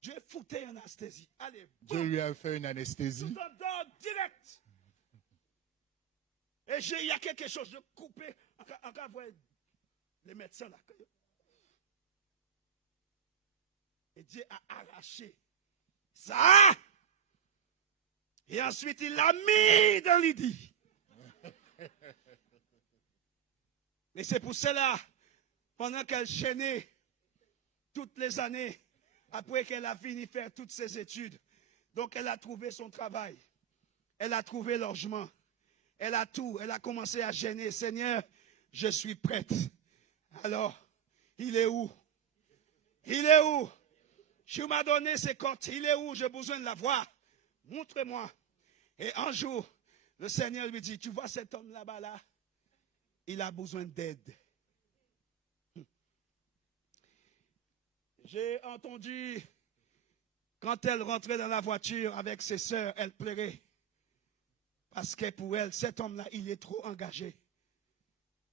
Dieu foutait une anesthésie. Allez, boum. Dieu lui a fait une anesthésie. Tout en dehors, direct. Et il y a quelque chose de coupé. Encore voir les médecins là. Et Dieu a arraché ça. Et ensuite, il l'a mis dans Lydie. Et c'est pour cela, pendant qu'elle chaînait toutes les années, après qu'elle a fini de faire toutes ses études, donc elle a trouvé son travail, elle a trouvé logement, elle a tout, elle a commencé à gêner. Seigneur, je suis prête. Alors, il est où? Il est où? Tu m'as donné ses comptes, il est où? J'ai besoin de la voir. Montre-moi. Et un jour, le Seigneur lui dit, tu vois cet homme là-bas là? Il a besoin d'aide. J'ai entendu, quand elle rentrait dans la voiture avec ses sœurs, elle pleurait. Parce que pour elle, cet homme-là, il est trop engagé.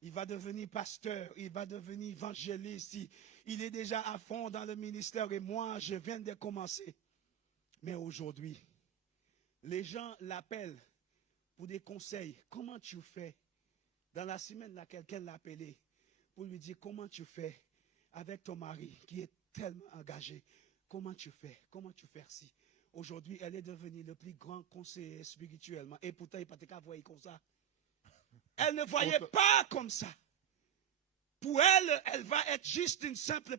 Il va devenir pasteur, il va devenir évangéliste. Il est déjà à fond dans le ministère et moi, je viens de commencer. Mais aujourd'hui, les gens l'appellent pour des conseils. Comment tu fais? Dans la semaine, là, quelqu'un l'a appelé pour lui dire comment tu fais avec ton mari qui est tellement engagé. Comment tu fais? Comment tu fais si? Aujourd'hui, elle est devenue le plus grand conseiller spirituellement. Et pourtant, il n'y a pas de cas voyer comme ça. Elle ne voyait pas comme ça. Pour elle, elle va être juste une simple,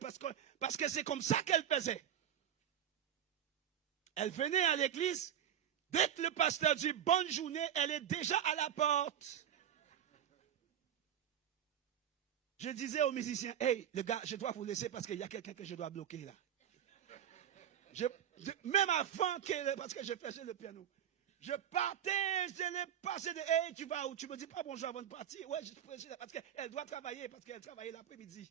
parce que c'est comme ça qu'elle faisait. Elle venait à l'église, dès que le pasteur dit bonne journée, elle est déjà à la porte. Je disais aux musiciens, hey, les gars, je dois vous laisser parce qu'il y a quelqu'un que je dois bloquer là. Même avant, parce que je faisais le piano. Je partais, je l'ai passé de, hey, tu vas où? Tu me dis pas bonjour avant de partir. Ouais, parce qu'elle doit travailler, parce qu'elle travaillait l'après-midi.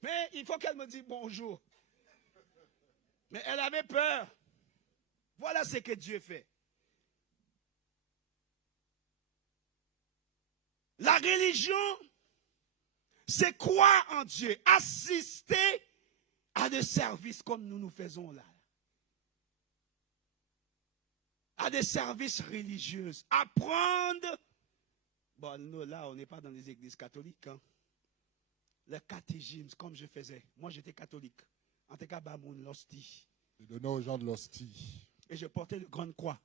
Mais il faut qu'elle me dise bonjour. Mais elle avait peur. Voilà ce que Dieu fait. La religion, c'est croire en Dieu, assister à des services comme nous faisons là. À des services religieux, apprendre. Bon, nous, là, on n'est pas dans les églises catholiques. Hein. Le catéchisme, comme je faisais. Moi, j'étais catholique. En tout cas, bamoun, l'hostie. Je donnais aux gens de l'hostie. Et je portais le grande croix.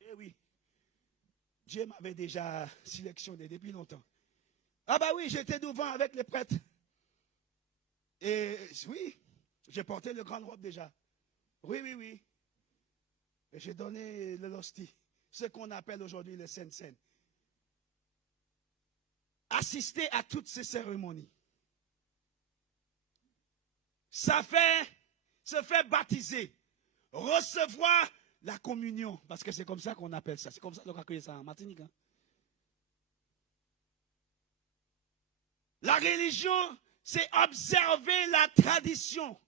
Eh oui. Dieu m'avait déjà sélectionné depuis longtemps. Ah bah oui, j'étais devant avec les prêtres. Et oui, j'ai porté le grand robe déjà. Oui, oui, oui. Et j'ai donné le l'hostie, ce qu'on appelle aujourd'hui le Saint-Seine. Assister à toutes ces cérémonies. Ça fait, se fait baptiser, recevoir la communion, parce que c'est comme ça qu'on appelle ça. C'est comme ça qu'on accueille ça en Martinique. Hein? La religion, c'est observer la tradition.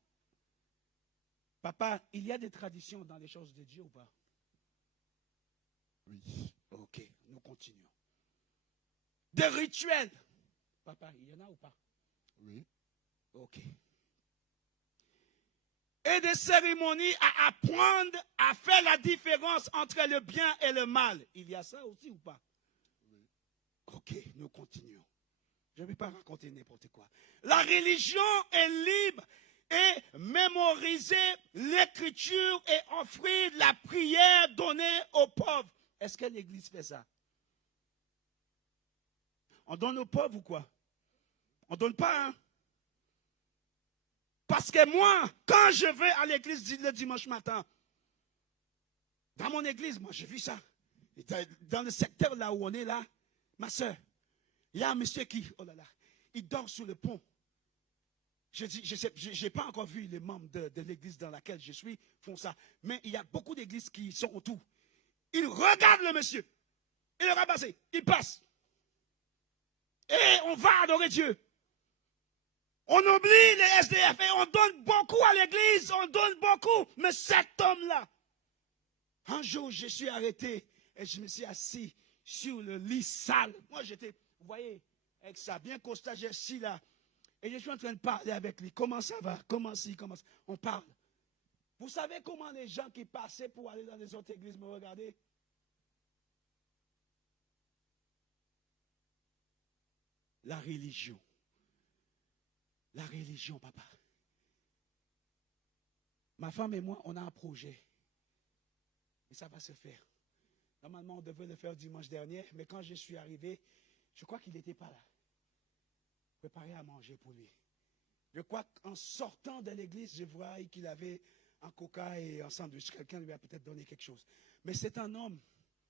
Papa, il y a des traditions dans les choses de Dieu ou pas? Oui. Ok, nous continuons. Des rituels. Papa, il y en a ou pas? Oui. Ok. Et des cérémonies à apprendre à faire la différence entre le bien et le mal. Il y a ça aussi ou pas? Oui. Ok, nous continuons. Je ne vais pas raconter n'importe quoi. La religion est libre et mémoriser l'écriture et offrir la prière donnée aux pauvres. Est-ce que l'Église fait ça? On donne aux pauvres ou quoi? On ne donne pas, hein? Parce que moi, quand je vais à l'église le dimanche matin, dans mon église, moi, j'ai vu ça. Dans le secteur là où on est là, ma soeur, il y a un monsieur qui, oh là là, il dort sur le pont. Je n'ai pas encore vu les membres de l'église dans laquelle je suis font ça. Mais il y a beaucoup d'églises qui sont autour. Ils regardent le monsieur. Il est ramassé. Il passe. Et on va adorer Dieu. On oublie les SDF et on donne beaucoup à l'église. On donne beaucoup. Mais cet homme-là, un jour, je suis arrêté et je me suis assis sur le lit sale. Moi, j'étais, vous voyez, avec ça, bien constat, j'ai assis là. Et je suis en train de parler avec lui. Comment ça va? Comment si? Comment ça? On parle. Vous savez comment les gens qui passaient pour aller dans les autres églises me regardaient? La religion. La religion, papa. Ma femme et moi, on a un projet. Et ça va se faire. Normalement, on devait le faire dimanche dernier, mais quand je suis arrivé, je crois qu'il n'était pas là. Préparé à manger pour lui. Je crois qu'en sortant de l'église, je vois qu'il avait un coca et un sandwich. Quelqu'un lui a peut-être donné quelque chose. Mais c'est un homme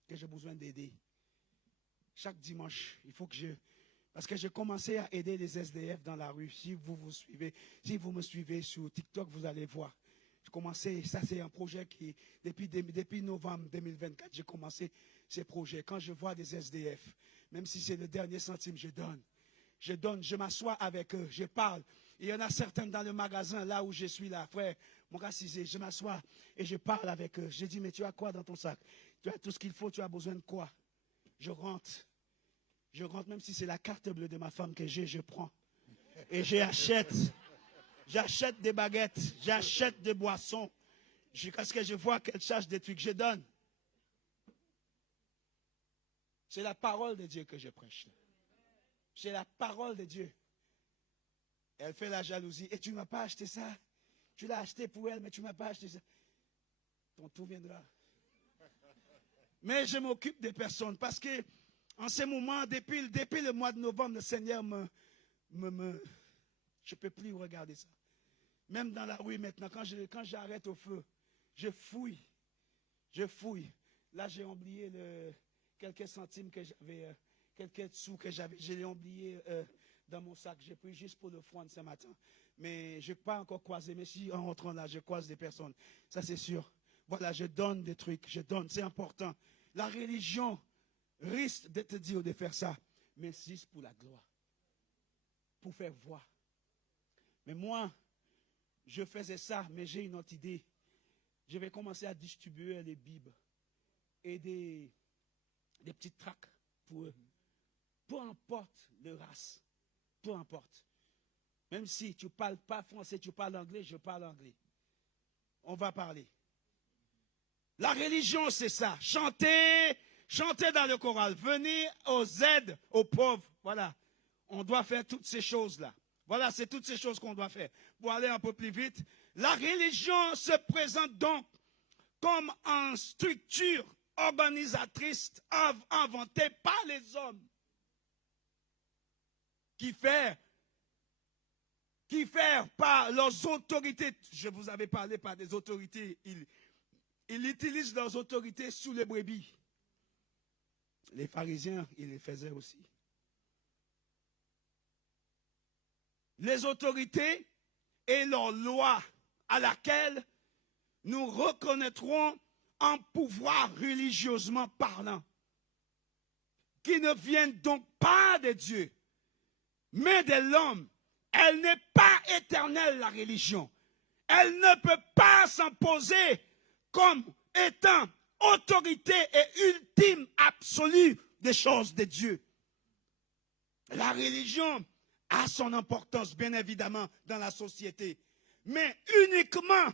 que j'ai besoin d'aider. Chaque dimanche, il faut que je... Parce que j'ai commencé à aider les SDF dans la rue. Si vous me suivez sur TikTok, vous allez voir. J'ai commencé, ça c'est un projet qui, depuis novembre 2024, j'ai commencé ces projets. Quand je vois des SDF, même si c'est le dernier centime, je donne. Je m'assois avec eux, je parle. Il y en a certains dans le magasin, là où je suis là, frère, mon gars Cisé, je m'assois et je parle avec eux. Je dis, mais tu as quoi dans ton sac? Tu as tout ce qu'il faut, tu as besoin de quoi? Je rentre. Je rentre, même si c'est la carte bleue de ma femme que j'ai, je prends. Et j'achète des baguettes, j'achète des boissons. Jusqu'à ce que je vois qu'elle cherche des trucs, je donne. C'est la parole de Dieu que je prêche. C'est la parole de Dieu. Elle fait la jalousie. Et tu ne m'as pas acheté ça. Tu l'as acheté pour elle, mais tu ne m'as pas acheté ça. Ton tour viendra. Mais je m'occupe des personnes parce que en ce moment, depuis le mois de novembre, le Seigneur je ne peux plus regarder ça. Même dans la rue maintenant, quand j'arrête au feu, je fouille. Je fouille. Là, j'ai oublié quelques centimes que j'avais, quelques sous que j'avais. Je l'ai oublié dans mon sac. J'ai pris juste pour le foin ce matin. Mais je n'ai pas encore croisé. Mais si en rentrant là, je croise des personnes. Ça, c'est sûr. Voilà, je donne des trucs. Je donne. C'est important. La religion risque de te dire de faire ça, mais c'est pour la gloire, pour faire voir. Mais moi, je faisais ça, mais j'ai une autre idée. Je vais commencer à distribuer les Bibles et des petites tracts pour eux. Peu importe le race, peu importe. Même si tu ne parles pas français, tu parles anglais, je parle anglais. On va parler. La religion, c'est ça. Chanter dans le choral, venir aux aides aux pauvres. Voilà. On doit faire toutes ces choses-là. Voilà, c'est toutes ces choses qu'on doit faire. Pour aller un peu plus vite, la religion se présente donc comme une structure organisatrice inventée par les hommes qui fait par leurs autorités. Je vous avais parlé par des autorités. Ils utilisent leurs autorités sous les brebis. Les pharisiens, ils le faisaient aussi. Les autorités et leur loi à laquelle nous reconnaîtrons un pouvoir religieusement parlant, qui ne viennent donc pas de Dieu, mais de l'homme. Elle n'est pas éternelle, la religion. Elle ne peut pas s'imposer comme étant autorité et ultime absolue des choses de Dieu. La religion a son importance, bien évidemment, dans la société, mais uniquement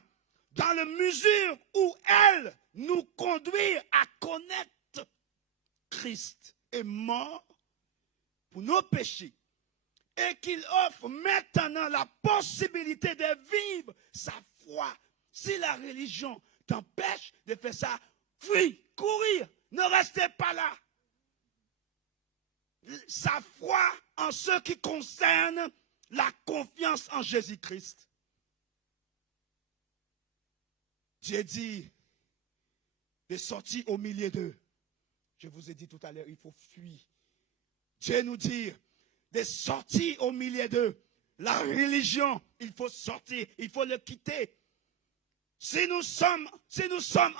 dans la mesure où elle nous conduit à connaître Christ est mort pour nos péchés et qu'il offre maintenant la possibilité de vivre sa foi. Si la religion t'empêche de faire ça, fuis, courir, ne restez pas là. Sa foi en ce qui concerne la confiance en Jésus-Christ. Dieu dit de sortir au milieu d'eux. Je vous ai dit tout à l'heure, il faut fuir. Dieu nous dit de sortir au milieu d'eux. La religion, il faut sortir, il faut le quitter. Si nous sommes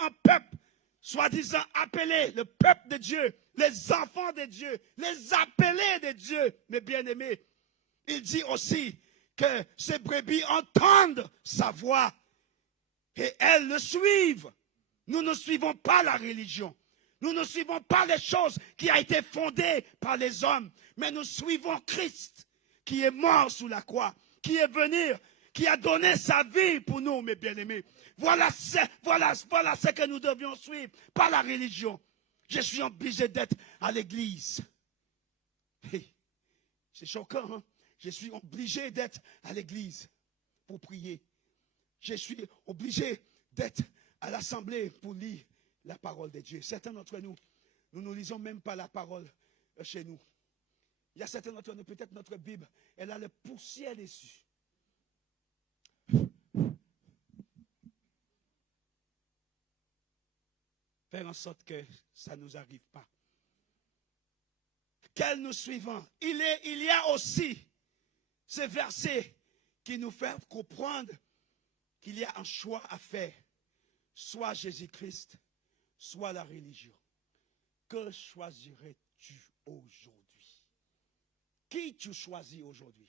un peuple, soi-disant appelé, le peuple de Dieu, les enfants de Dieu, les appelés de Dieu, mes bien-aimés, il dit aussi que ces brebis entendent sa voix et elles le suivent. Nous ne suivons pas la religion. Nous ne suivons pas les choses qui ont été fondées par les hommes, mais nous suivons Christ qui est mort sous la croix, qui est venu, qui a donné sa vie pour nous, mes bien-aimés. Voilà ce que nous devions suivre, pas la religion. Je suis obligé d'être à l'église. Hey, c'est choquant, hein? Je suis obligé d'être à l'église pour prier. Je suis obligé d'être à l'assemblée pour lire la parole de Dieu. Certains d'entre nous, nous ne lisons même pas la parole chez nous. Il y a certains d'entre nous, peut-être notre Bible, elle a le poussière dessus. Faire en sorte que ça ne nous arrive pas. Quel nous suivons? Il y a aussi ce verset qui nous fait comprendre qu'il y a un choix à faire. Soit Jésus-Christ, soit la religion. Que choisirais-tu aujourd'hui? Qui tu choisis aujourd'hui?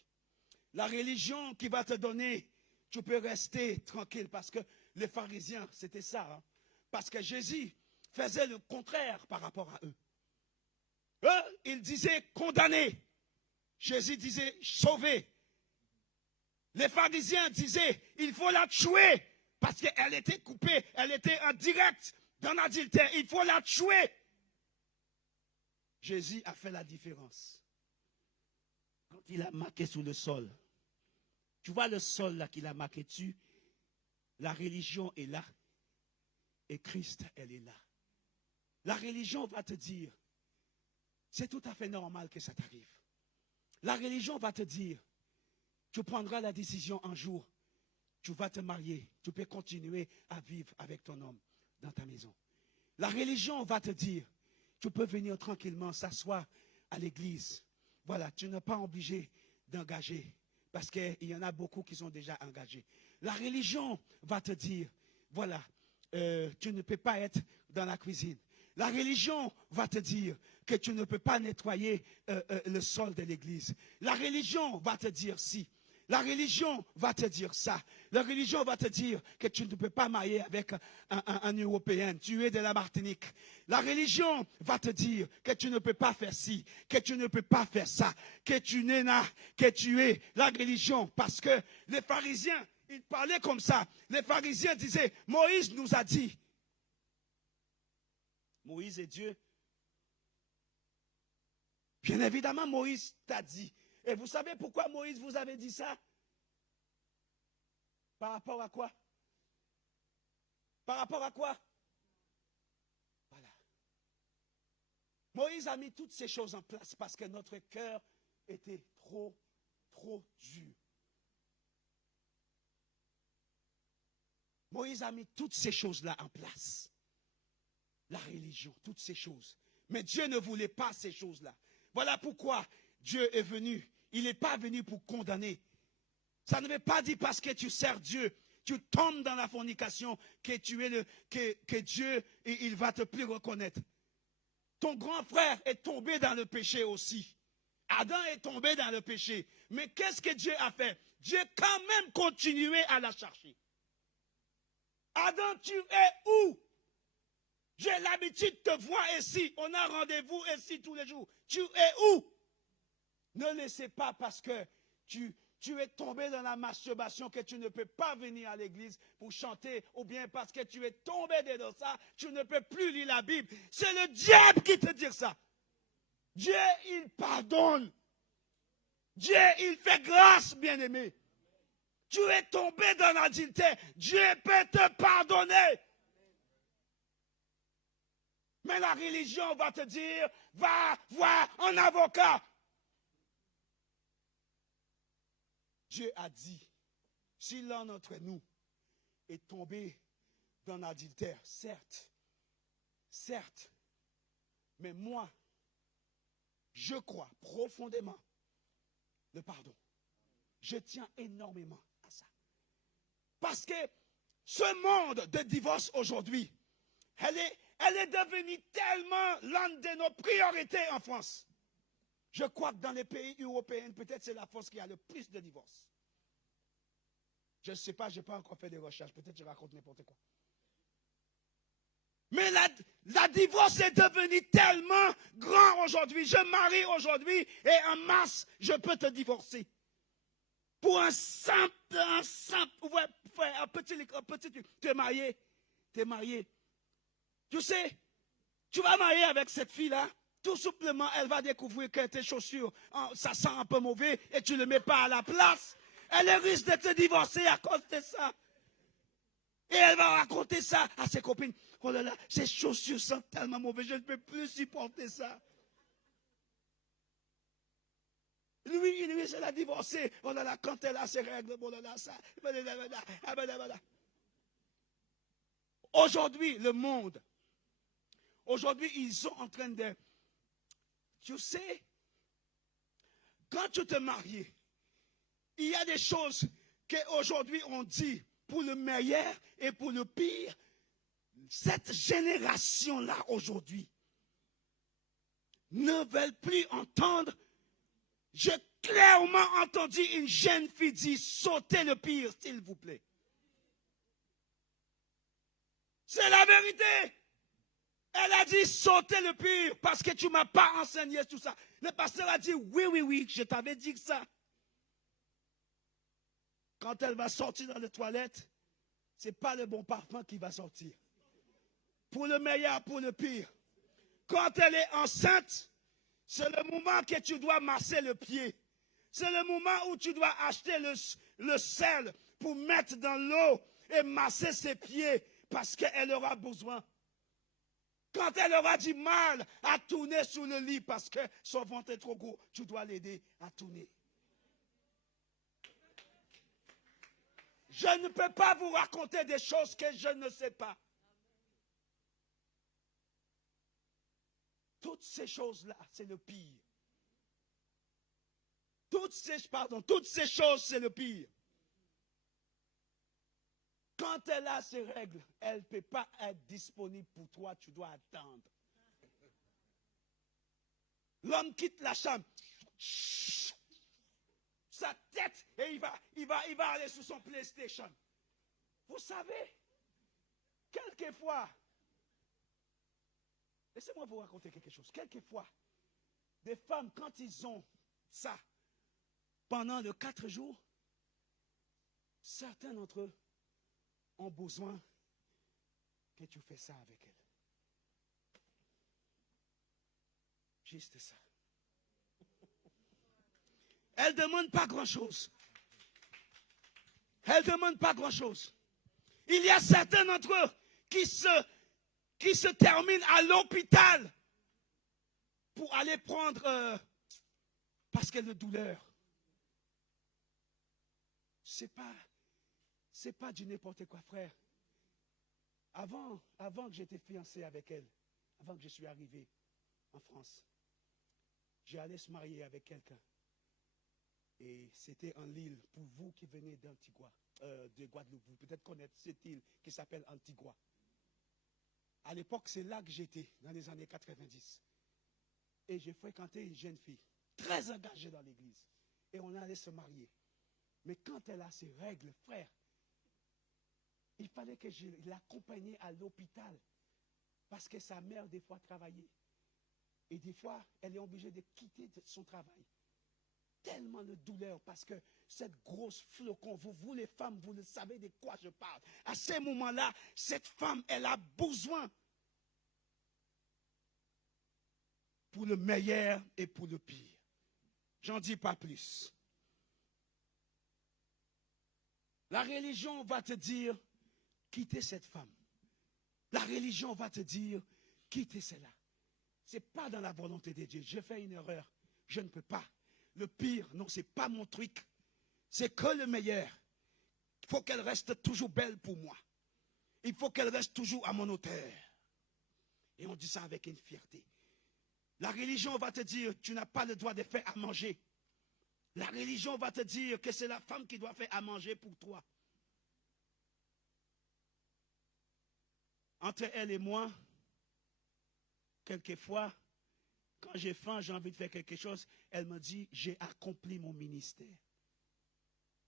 La religion qui va te donner, tu peux rester tranquille parce que les pharisiens, c'était ça. Hein? Parce que Jésus faisait le contraire par rapport à eux. Eux, ils disaient condamner. Jésus disait sauver. Les pharisiens disaient il faut la tuer parce qu'elle était coupée, elle était en direct dans l'adultère. Il faut la tuer. Jésus a fait la différence. Quand il a marqué sur le sol, tu vois le sol là qu'il a marqué dessus, la religion est là et Christ, elle est là. La religion va te dire, c'est tout à fait normal que ça t'arrive. La religion va te dire, tu prendras la décision un jour, tu vas te marier, tu peux continuer à vivre avec ton homme dans ta maison. La religion va te dire, tu peux venir tranquillement s'asseoir à l'église. Voilà, tu n'es pas obligé d'engager parce qu'il y en a beaucoup qui sont déjà engagés. La religion va te dire, voilà, tu ne peux pas être dans la cuisine. La religion va te dire que tu ne peux pas nettoyer le sol de l'église. La religion va te dire si. La religion va te dire ça. La religion va te dire que tu ne peux pas marier avec un Européen. Tu es de la Martinique. La religion va te dire que tu ne peux pas faire ci, que tu ne peux pas faire ça, que tu n'es là, que tu es. La religion, parce que les pharisiens, ils parlaient comme ça. Les pharisiens disaient, Moïse nous a dit. Moïse est Dieu. Bien évidemment, Moïse t'a dit. Et vous savez pourquoi Moïse vous avait dit ça? Par rapport à quoi? Par rapport à quoi? Voilà. Moïse a mis toutes ces choses en place parce que notre cœur était trop dur. Moïse a mis toutes ces choses-là en place. La religion, toutes ces choses. Mais Dieu ne voulait pas ces choses-là. Voilà pourquoi Dieu est venu. Il n'est pas venu pour condamner. Ça ne veut pas dire parce que tu sers Dieu, tu tombes dans la fornication, que Dieu, il va te plus reconnaître. Ton grand frère est tombé dans le péché aussi. Adam est tombé dans le péché. Mais qu'est-ce que Dieu a fait? Dieu quand même continué à la chercher. Adam, tu es où? J'ai l'habitude de te voir ici. On a rendez-vous ici tous les jours. Tu es où? Ne laissez pas parce que tu es tombé dans la masturbation que tu ne peux pas venir à l'église pour chanter, ou bien parce que tu es tombé dans ça, tu ne peux plus lire la Bible. C'est le diable qui te dit ça. Dieu, il pardonne. Dieu, il fait grâce, bien-aimé. Tu es tombé dans l'adultère. Dieu peut te pardonner. Mais la religion va te dire, va voir un avocat. Dieu a dit, si l'un d'entre nous est tombé dans l'adultère, certes, mais moi, je crois profondément le pardon. Je tiens énormément à ça. Parce que ce monde de divorce aujourd'hui, elle est devenue tellement l'une de nos priorités en France. Je crois que dans les pays européens, peut-être c'est la France qui a le plus de divorces. Je ne sais pas, je n'ai pas encore fait des recherches. Peut-être je raconte n'importe quoi. Mais la divorce est devenue tellement grand aujourd'hui. Je marie aujourd'hui et en masse, je peux te divorcer. Pour un simple, ouais, un petit truc. Tu es marié. Tu sais, tu vas marier avec cette fille-là. Tout simplement, elle va découvrir que tes chaussures, ça sent un peu mauvais et tu ne le mets pas à la place. Elle risque de te divorcer à cause de ça. Et elle va raconter ça à ses copines. Oh là là, ces chaussures sentent tellement mauvais, je ne peux plus supporter ça. Lui, je l'ai divorcé. Oh là là, quand elle a ses règles, oh là là, ça. Aujourd'hui, le monde, aujourd'hui, ils sont en train de... Tu sais, quand tu te maries, il y a des choses qu'aujourd'hui on dit pour le meilleur et pour le pire. Cette génération-là aujourd'hui ne veulent plus entendre. J'ai clairement entendu une jeune fille dire sautez le pire, s'il vous plaît. C'est la vérité. Elle a dit sautez le pire parce que tu ne m'as pas enseigné tout ça. Le pasteur a dit oui, je t'avais dit ça. Quand elle va sortir dans les toilettes, ce n'est pas le bon parfum qui va sortir. Pour le meilleur, pour le pire. Quand elle est enceinte, c'est le moment que tu dois masser le pied. C'est le moment où tu dois acheter le sel pour mettre dans l'eau et masser ses pieds parce qu'elle aura besoin. Quand elle aura du mal à tourner sous le lit parce que son ventre est trop gros, tu dois l'aider à tourner. Je ne peux pas vous raconter des choses que je ne sais pas. Toutes ces choses-là, c'est le pire. Toutes ces choses, c'est le pire. Quand elle a ses règles, elle ne peut pas être disponible pour toi, tu dois attendre. L'homme quitte la chambre. Sa tête et il va aller sur son PlayStation. Vous savez, quelquefois, laissez-moi vous raconter quelque chose. Quelquefois, des femmes, quand ils ont ça, pendant les 4 jours, certains d'entre eux ont besoin que tu fais ça avec elle. Juste ça. Elle ne demande pas grand-chose. Elle ne demande pas grand-chose. Il y a certains d'entre eux qui se terminent à l'hôpital pour aller prendre, parce qu'elle a une douleur. C'est pas du n'importe quoi, frère. Avant que j'étais fiancé avec elle, avant que je suis arrivé en France, j'ai allé se marier avec quelqu'un. Et c'était en île, pour vous qui venez d'Antigua, de Guadeloupe, vous peut-être connaître cette île qui s'appelle Antigua. À l'époque, c'est là que j'étais, dans les années 90. Et j'ai fréquenté une jeune fille, très engagée dans l'église. Et on allait se marier. Mais quand elle a ses règles, frère, il fallait que je l'accompagnais à l'hôpital. Parce que sa mère, des fois, travaillait. Et des fois, elle est obligée de quitter son travail. Tellement de douleur, parce que cette grosse flocon, vous les femmes, vous le savez de quoi je parle. À ces moments-là, cette femme, elle a besoin pour le meilleur et pour le pire. J'en dis pas plus. La religion va te dire, quittez cette femme. La religion va te dire, quittez celle-là. Ce n'est pas dans la volonté de Dieu. J'ai fait une erreur. Je ne peux pas. Le pire, non, ce n'est pas mon truc. C'est que le meilleur. Il faut qu'elle reste toujours belle pour moi. Il faut qu'elle reste toujours à mon hauteur. Et on dit ça avec une fierté. La religion va te dire, tu n'as pas le droit de faire à manger. La religion va te dire que c'est la femme qui doit faire à manger pour toi. Entre elle et moi, quelquefois, quand j'ai faim, j'ai envie de faire quelque chose, elle me dit, j'ai accompli mon ministère.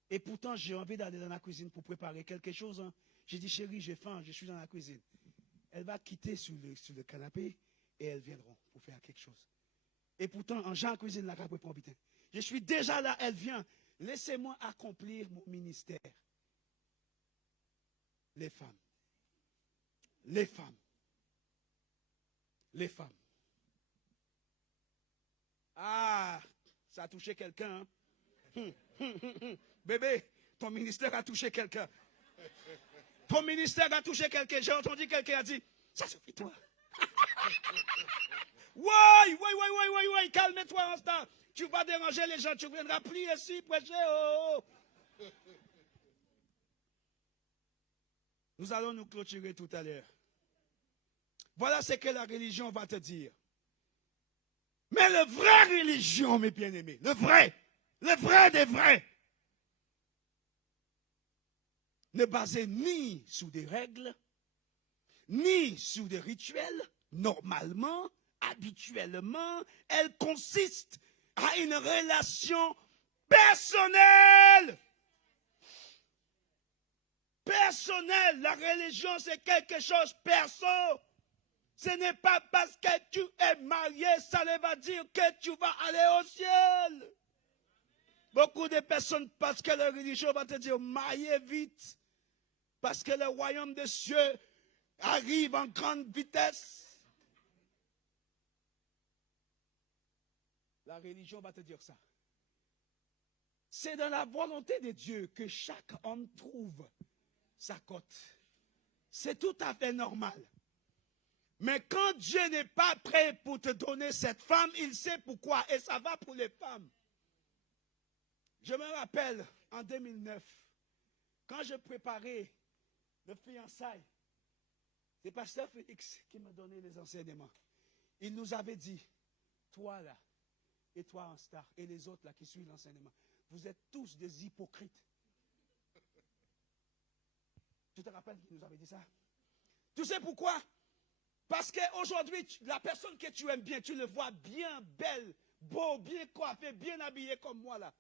Et pourtant, j'ai envie d'aller dans la cuisine pour préparer quelque chose. Hein. J'ai dit, chérie, j'ai faim, je suis dans la cuisine. Elle va quitter sur le canapé et elles viendront pour faire quelque chose. Et pourtant, en Jean cuisine, la cape pour putain. Je suis déjà là, elle vient. Laissez-moi accomplir mon ministère. Les femmes. Les femmes. Les femmes. Ah, ça a touché quelqu'un. Hein? Bébé, ton ministère a touché quelqu'un. Ton ministère a touché quelqu'un. J'ai entendu quelqu'un a dit, ça suffit toi. Ouais, calme-toi, instant. Tu vas déranger les gens, tu viendras plus ici, prêcher. Oh. Nous allons nous clôturer tout à l'heure. Voilà ce que la religion va te dire. Mais la vraie religion, mes bien-aimés, le vrai des vrais, ne basé ni sur des règles, ni sur des rituels, normalement, habituellement, elle consiste à une relation personnelle. Personnelle. La religion, c'est quelque chose perso. Ce n'est pas parce que tu es marié, ça ne va dire que tu vas aller au ciel. Beaucoup de personnes, parce que la religion va te dire, mariez vite. Parce que le royaume des cieux arrive en grande vitesse. La religion va te dire ça. C'est dans la volonté de Dieu que chaque homme trouve sa cote. C'est tout à fait normal. Mais quand Dieu n'est pas prêt pour te donner cette femme, il sait pourquoi. Et ça va pour les femmes. Je me rappelle, en 2009, quand je préparais le fiançailles, c'est pasteur Félix qui m'a donné les enseignements. Il nous avait dit, toi là, et toi en star, et les autres là qui suivent l'enseignement, vous êtes tous des hypocrites. Tu te rappelles qu'il nous avait dit ça? Tu sais pourquoi? Parce qu'aujourd'hui, la personne que tu aimes bien, tu le vois bien belle, beau, bien coiffé, bien habillé comme moi là.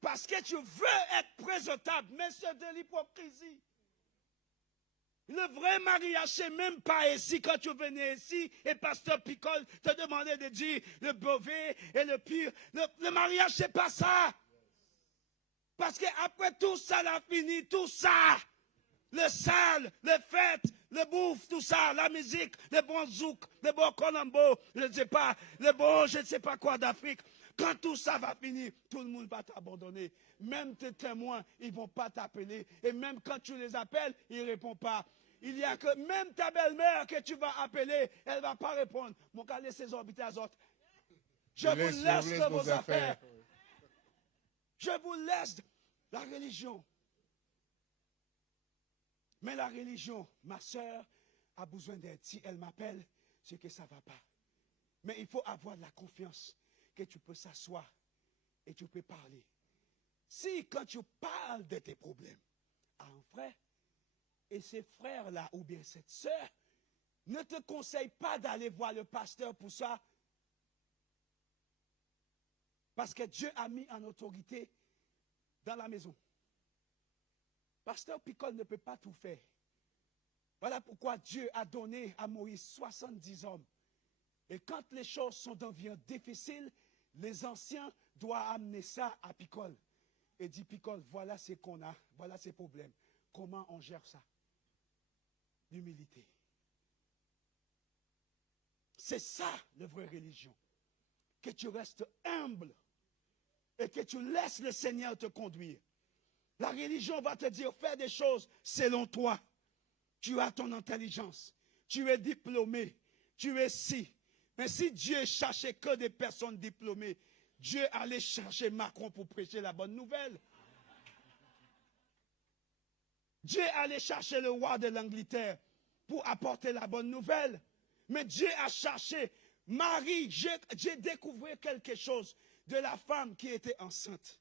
Parce que tu veux être présentable, mais c'est de l'hypocrisie. Le vrai mariage, c'est même pas ici. Quand tu venais ici, et pasteur Picole te demandait de dire le mauvais et le pire. Le mariage, c'est pas ça. Parce qu'après tout ça, la fini, tout ça. Le sale, le fête, le bouffe, tout ça, la musique, le bon zouk, le bon colombo, je ne sais pas, le bon je ne sais pas quoi d'Afrique. Quand tout ça va finir, tout le monde va t'abandonner. Même tes témoins, ils ne vont pas t'appeler. Et même quand tu les appelles, ils ne répondent pas. Il y a que même ta belle-mère que tu vas appeler, elle ne va pas répondre. Mon gars, laissez orbiter les autres. Je vous laisse vos affaires. Je vous laisse la religion. Mais la religion, ma soeur a besoin d'aide. Si elle m'appelle, c'est que ça ne va pas. Mais il faut avoir de la confiance que tu peux s'asseoir et tu peux parler. Si quand tu parles de tes problèmes à un frère, et ces frères-là, ou bien cette sœur, ne te conseillent pas d'aller voir le pasteur pour ça, parce que Dieu a mis en autorité dans la maison. Pasteur Picole ne peut pas tout faire. Voilà pourquoi Dieu a donné à Moïse 70 hommes. Et quand les choses deviennent difficiles, les anciens doivent amener ça à Picole. Et dit Picole, voilà ce qu'on a, voilà ces problèmes. Comment on gère ça? L'humilité. C'est ça, la vraie religion. Que tu restes humble et que tu laisses le Seigneur te conduire. La religion va te dire, fais des choses selon toi. Tu as ton intelligence. Tu es diplômé. Tu es si. Mais si Dieu cherchait que des personnes diplômées, Dieu allait chercher Macron pour prêcher la bonne nouvelle. Dieu allait chercher le roi de l'Angleterre pour apporter la bonne nouvelle. Mais Dieu a cherché Marie. J'ai découvert quelque chose de la femme qui était enceinte.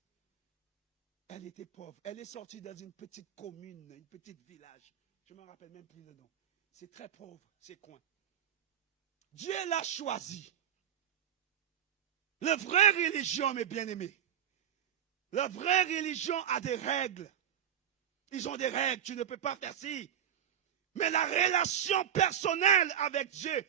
Elle était pauvre. Elle est sortie dans une petite commune, une petite village. Je ne me rappelle même plus le nom. C'est très pauvre, ces coins. Dieu l'a choisi. La vraie religion, mes bien-aimés, la vraie religion a des règles. Ils ont des règles, tu ne peux pas faire ci. Mais la relation personnelle avec Dieu,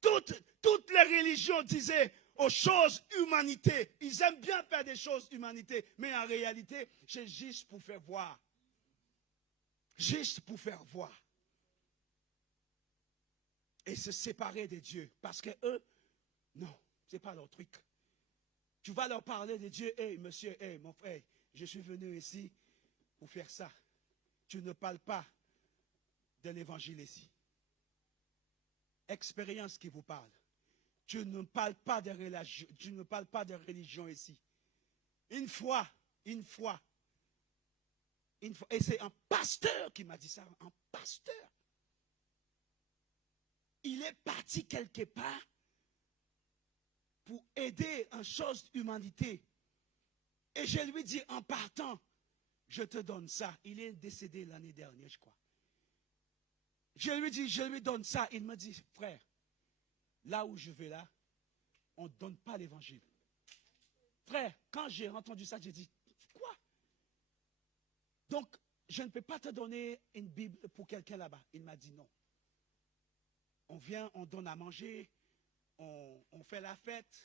toutes les religions disaient aux choses humanité. Ils aiment bien faire des choses humanité, mais en réalité, c'est juste pour faire voir. Juste pour faire voir. Et se séparer de Dieu. Parce que eux, non, ce n'est pas leur truc. Tu vas leur parler de Dieu. Hey, monsieur, hey, mon frère, je suis venu ici pour faire ça. Tu ne parles pas de l'évangile ici. Expérience qui vous parle. Tu ne parles pas de religion, tu ne parles pas de religion ici. Une fois, et c'est un pasteur qui m'a dit ça, un pasteur. Il est parti quelque part pour aider en chose d'humanité. Et je lui dis en partant, je te donne ça. Il est décédé l'année dernière, je crois. Je lui dis, je lui donne ça. Il me dit, frère, là où je vais là, on ne donne pas l'évangile. Frère, quand j'ai entendu ça, j'ai dit, quoi? Donc, je ne peux pas te donner une Bible pour quelqu'un là-bas. Il m'a dit non. On vient, on donne à manger, on fait la fête,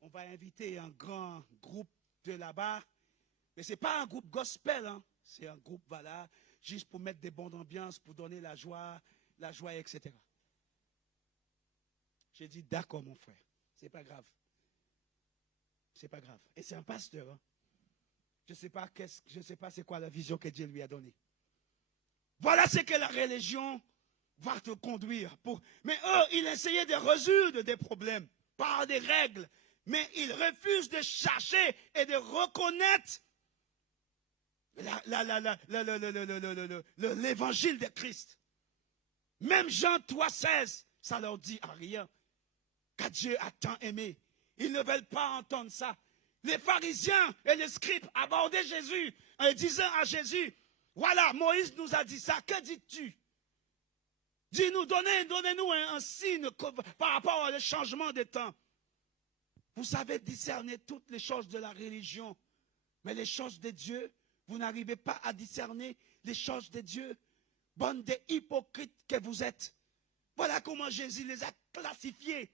on va inviter un grand groupe de là-bas. Mais ce n'est pas un groupe gospel, hein. C'est un groupe, voilà, juste pour mettre des bonnes ambiances, pour donner la joie, etc. J'ai dit, d'accord, mon frère, c'est pas grave. C'est pas grave. Et c'est un pasteur, hein. Je ne sais pas c'est quoi la vision que Dieu lui a donnée. Voilà ce que la religion va te conduire. Mais eux, ils essayaient de résoudre des problèmes par des règles. Mais ils refusent de chercher et de reconnaître l'évangile de Christ. Même Jean 3,16, ça leur dit à rien. Car Dieu a tant aimé. Ils ne veulent pas entendre ça. Les pharisiens et les scribes abordaient Jésus en disant à Jésus, voilà, Moïse nous a dit ça, que dis-tu? Dis-nous, donnez-nous un signe par rapport au changement des temps. Vous savez discerner toutes les choses de la religion, mais les choses de Dieu, vous n'arrivez pas à discerner les choses de Dieu. Bande des hypocrites que vous êtes. Voilà comment Jésus les a classifiés.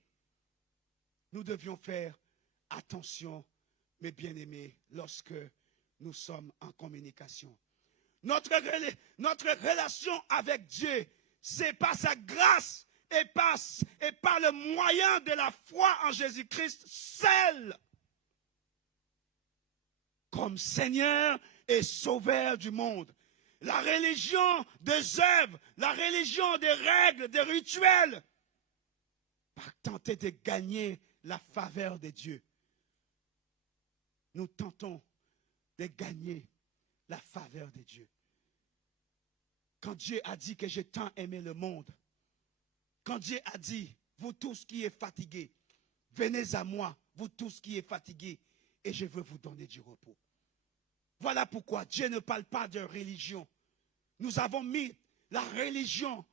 Nous devions faire attention, mes bien-aimés, lorsque nous sommes en communication. Notre relation avec Dieu, c'est par sa grâce et par le moyen de la foi en Jésus-Christ seul, comme Seigneur et Sauveur du monde. la religion des œuvres, la religion des règles, des rituels, par tenter de gagner la faveur de Dieu. Nous tentons de gagner la faveur de Dieu. Quand Dieu a dit que j'ai tant aimé le monde, quand Dieu a dit, vous tous qui êtes fatigués, venez à moi, vous tous qui êtes fatigués, et je veux vous donner du repos. Voilà pourquoi Dieu ne parle pas de religion. Nous avons mis la religion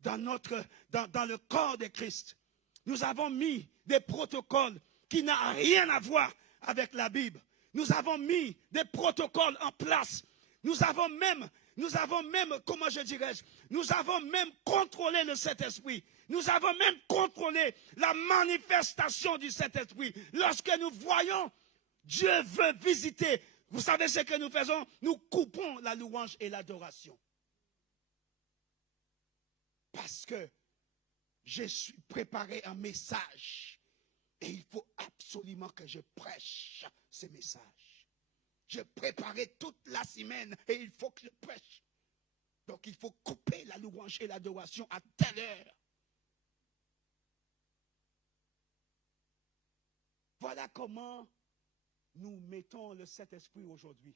dans le corps de Christ. Nous avons mis des protocoles qui n'ont rien à voir avec la Bible. Nous avons mis des protocoles en place. Nous avons même, comment je dirais-je, nous avons même contrôlé le Saint-Esprit. Nous avons même contrôlé la manifestation du Saint-Esprit. Lorsque nous voyons, Dieu veut visiter. Vous savez ce que nous faisons? Nous coupons la louange et l'adoration. Parce que je suis préparé un message. Et il faut absolument que je prêche ce message. J'ai préparé toute la semaine et il faut que je prêche. Donc il faut couper la louange et l'adoration à telle heure. Voilà comment nous mettons le Saint-Esprit aujourd'hui.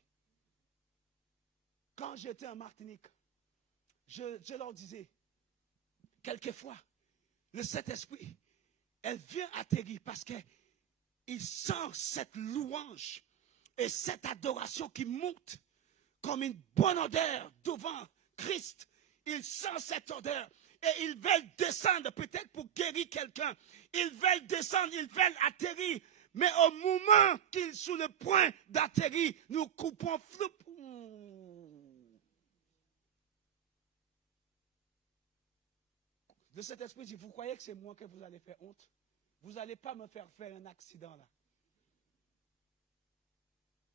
Quand j'étais en Martinique, je leur disais, quelquefois, le Saint-Esprit, elle vient atterrir parce qu'il sent cette louange et cette adoration qui monte comme une bonne odeur devant Christ. Il sent cette odeur et ils veulent descendre peut-être pour guérir quelqu'un. Ils veulent descendre, ils veulent atterrir. Mais au moment qu'ils sont sur le point d'atterrir, nous coupons flou. De cet esprit, si vous croyez que c'est moi que vous allez faire honte, vous n'allez pas me faire un accident là.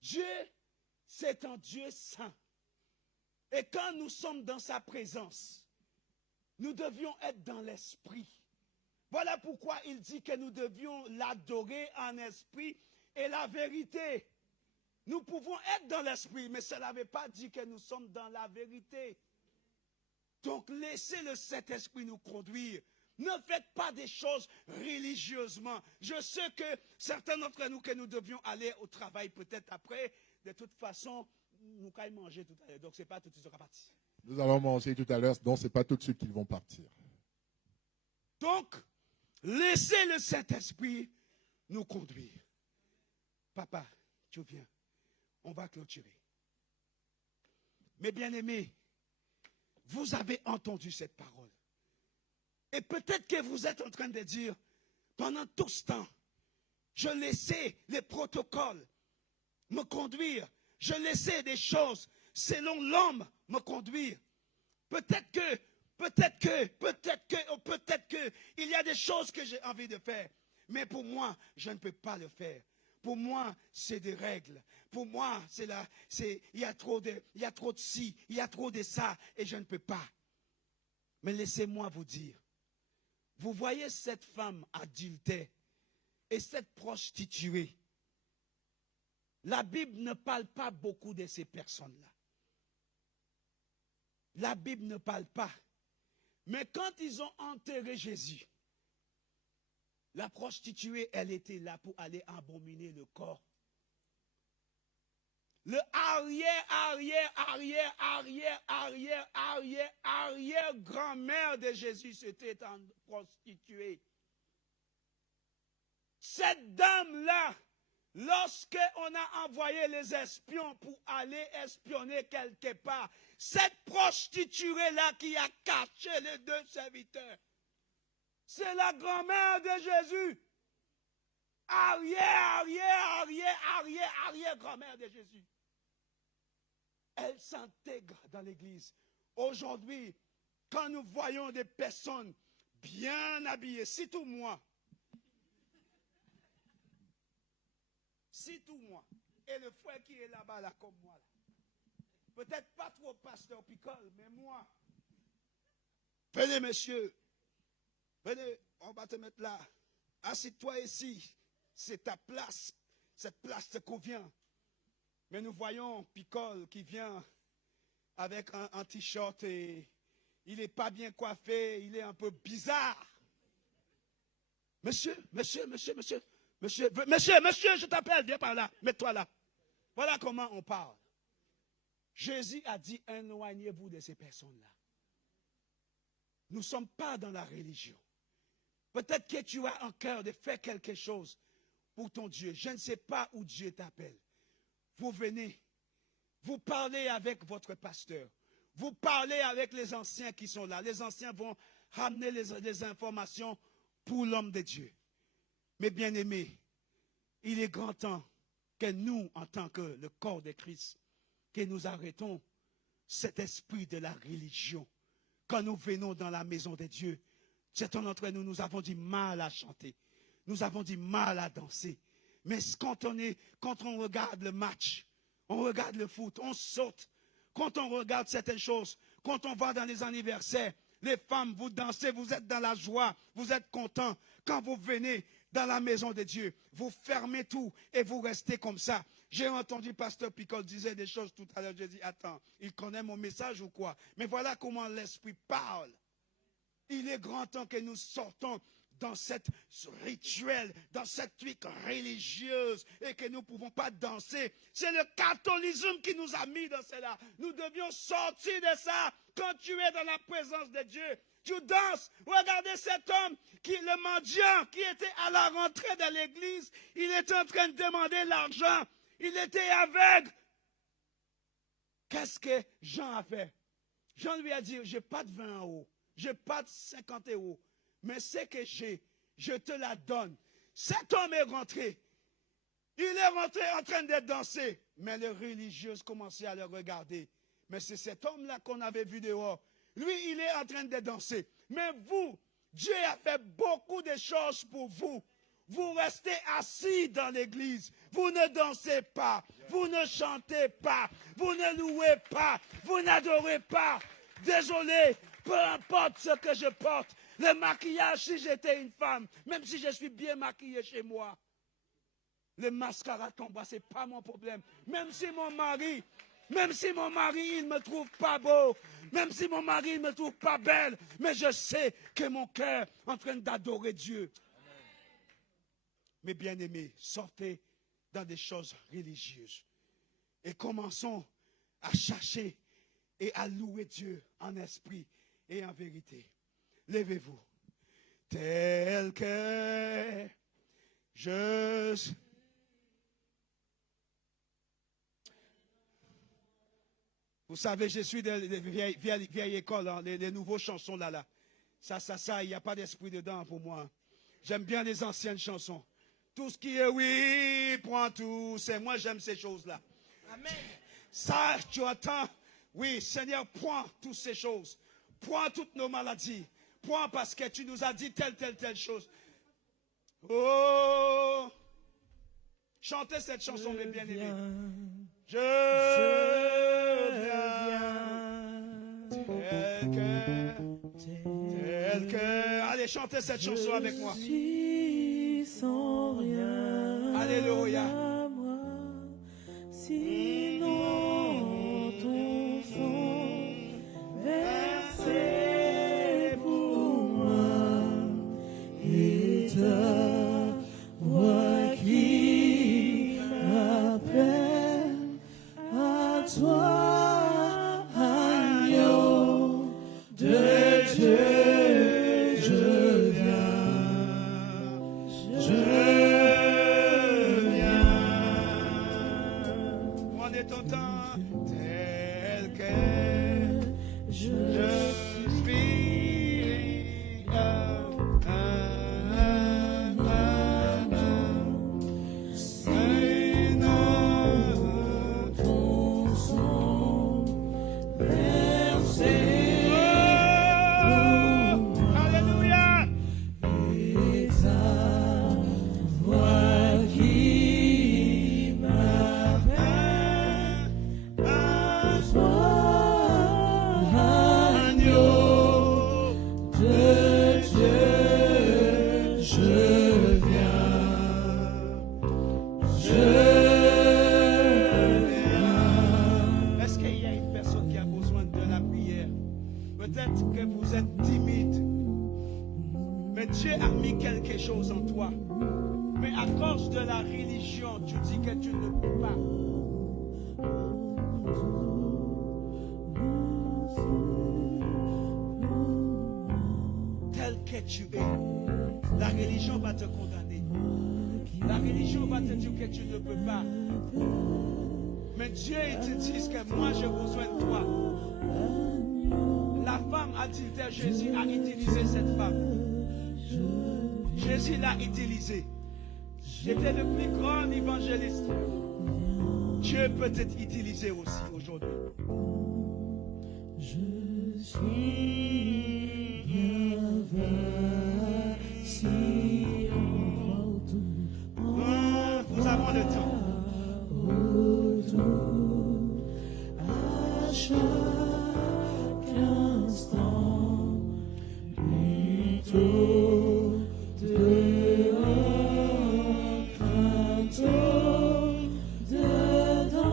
Dieu, c'est un Dieu saint. Et quand nous sommes dans sa présence, nous devions être dans l'esprit. Voilà pourquoi il dit que nous devions l'adorer en esprit et la vérité. Nous pouvons être dans l'esprit, mais cela ne veut pas dire que nous sommes dans la vérité. Donc laissez le Saint-Esprit nous conduire. Ne faites pas des choses religieusement. Je sais que certains d'entre nous, que nous devions aller au travail peut-être après. De toute façon, nous allons manger tout à l'heure. Donc ce n'est pas tout de suite qu'on va partir. Nous allons manger tout à l'heure, donc ce n'est pas tout de suite qu'ils vont partir. Donc, laissez le Saint-Esprit nous conduire. Papa, tu viens. On va clôturer. Mes bien-aimés, vous avez entendu cette parole. Et peut-être que vous êtes en train de dire, pendant tout ce temps, je laissais les protocoles me conduire. Je laissais des choses selon l'homme me conduire. Peut-être que, il y a des choses que j'ai envie de faire. Mais pour moi, je ne peux pas le faire. Pour moi, c'est des règles. Pour moi, il y a trop de ci, il y a trop de ça, et je ne peux pas. Mais laissez-moi vous dire, vous voyez cette femme adultère et cette prostituée. La Bible ne parle pas beaucoup de ces personnes-là. La Bible ne parle pas. Mais quand ils ont enterré Jésus, la prostituée, elle était là pour aller abominer le corps. Le arrière-grand-mère de Jésus, c'était une prostituée. Cette dame-là, lorsqu'on a envoyé les espions pour aller espionner quelque part, cette prostituée-là qui a caché les deux serviteurs, c'est la grand-mère de Jésus. Arrière-grand-mère de Jésus. Elle s'intègre dans l'église. Aujourd'hui, quand nous voyons des personnes bien habillées, surtout moi, et le frère qui est là-bas, là, comme moi, là. Peut-être pas trop pasteur Picole, mais moi. Venez, monsieur. Venez, on va te mettre là. Assieds-toi ici. C'est ta place. Cette place te convient. Mais nous voyons Picole qui vient avec un t-shirt et il n'est pas bien coiffé, il est un peu bizarre. Monsieur, je t'appelle, viens par là, mets-toi là. Voilà comment on parle. Jésus a dit, éloignez-vous de ces personnes-là. Nous ne sommes pas dans la religion. Peut-être que tu as en cœur de faire quelque chose pour ton Dieu. Je ne sais pas où Dieu t'appelle. Vous venez, vous parlez avec votre pasteur. Vous parlez avec les anciens qui sont là. Les anciens vont ramener les informations pour l'homme de Dieu. Mais bien aimés, il est grand temps que nous, en tant que le corps de Christ, que nous arrêtons cet esprit de la religion. Quand nous venons dans la maison de Dieu, certains d'entre nous, nous avons du mal à chanter. Nous avons du mal à danser. Mais quand on regarde le match, on regarde le foot, on saute. Quand on regarde certaines choses, quand on va dans les anniversaires, les femmes, vous dansez, vous êtes dans la joie, vous êtes contents. Quand vous venez dans la maison de Dieu, vous fermez tout et vous restez comme ça. J'ai entendu Pasteur Picole disait des choses tout à l'heure. J'ai dit, attends, il connaît mon message ou quoi? Mais voilà comment l'Esprit parle. Il est grand temps que nous sortons dans cette rituel, dans cette truc religieuse et que nous ne pouvons pas danser. C'est le catholicisme qui nous a mis dans cela. Nous devions sortir de ça. Quand tu es dans la présence de Dieu, tu danses. Regardez cet homme, le mendiant qui était à la rentrée de l'église. Il était en train de demander l'argent. Il était aveugle. Qu'est-ce que Jean a fait? Jean lui a dit, je n'ai pas de 20 euros. Je n'ai pas de 50 euros. Mais ce que j'ai, je te la donne. Cet homme est rentré. Il est rentré en train de danser. Mais les religieuses commençaient à le regarder. Mais c'est cet homme-là qu'on avait vu dehors. Lui, il est en train de danser. Mais vous, Dieu a fait beaucoup de choses pour vous. Vous restez assis dans l'église. Vous ne dansez pas. Vous ne chantez pas. Vous ne louez pas. Vous n'adorez pas. Désolé, peu importe ce que je porte. Le maquillage, si j'étais une femme, même si je suis bien maquillée chez moi, le mascara tombe, ce n'est pas mon problème. Même si mon mari, il ne me trouve pas beau, même si mon mari ne me trouve pas belle, mais je sais que mon cœur est en train d'adorer Dieu. Amen. Mes bien-aimés, sortez dans des choses religieuses et commençons à chercher et à louer Dieu en esprit et en vérité. Levez-vous, tel que je suis. Vous savez, je suis de vieille école, hein, les nouveaux chansons là. Ça, il n'y a pas d'esprit dedans pour moi. J'aime bien les anciennes chansons. Tout ce qui est oui, prends tout, c'est moi, j'aime ces choses-là. Amen. Ça, tu attends, oui, Seigneur, prends toutes ces choses. Prends toutes nos maladies. Prends parce que tu nous as dit telle chose. Oh! Chantez cette chanson, mes bien-aimés. Je viens. Tel que. Allez, chantez cette chanson avec moi. Je suis sans rien. Alléluia. Sinon ton sang versé pour moi et ta voix qui m'appelle à toi, agneau de Dieu, je viens. Peut-être que vous êtes timide. Mais Dieu a mis quelque chose en toi. Mais à cause de la religion, tu dis que tu ne peux pas. Tel que tu es, la religion va te condamner. La religion va te dire que tu ne peux pas. Mais Dieu, il te dit que moi, j'ai besoin de toi. La femme adultère, Jésus a utilisé cette femme. Jésus l'a utilisé. J'étais le plus grand évangéliste. Dieu peut t'utiliser aussi aujourd'hui. Je suis bien si Nous avons le temps. à chaque instant, plutôt dehors, bientôt dedans,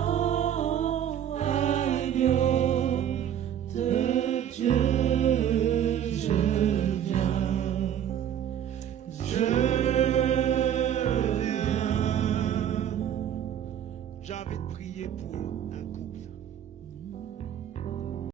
agneau de Dieu, je viens. J'ai envie de prier pour un couple.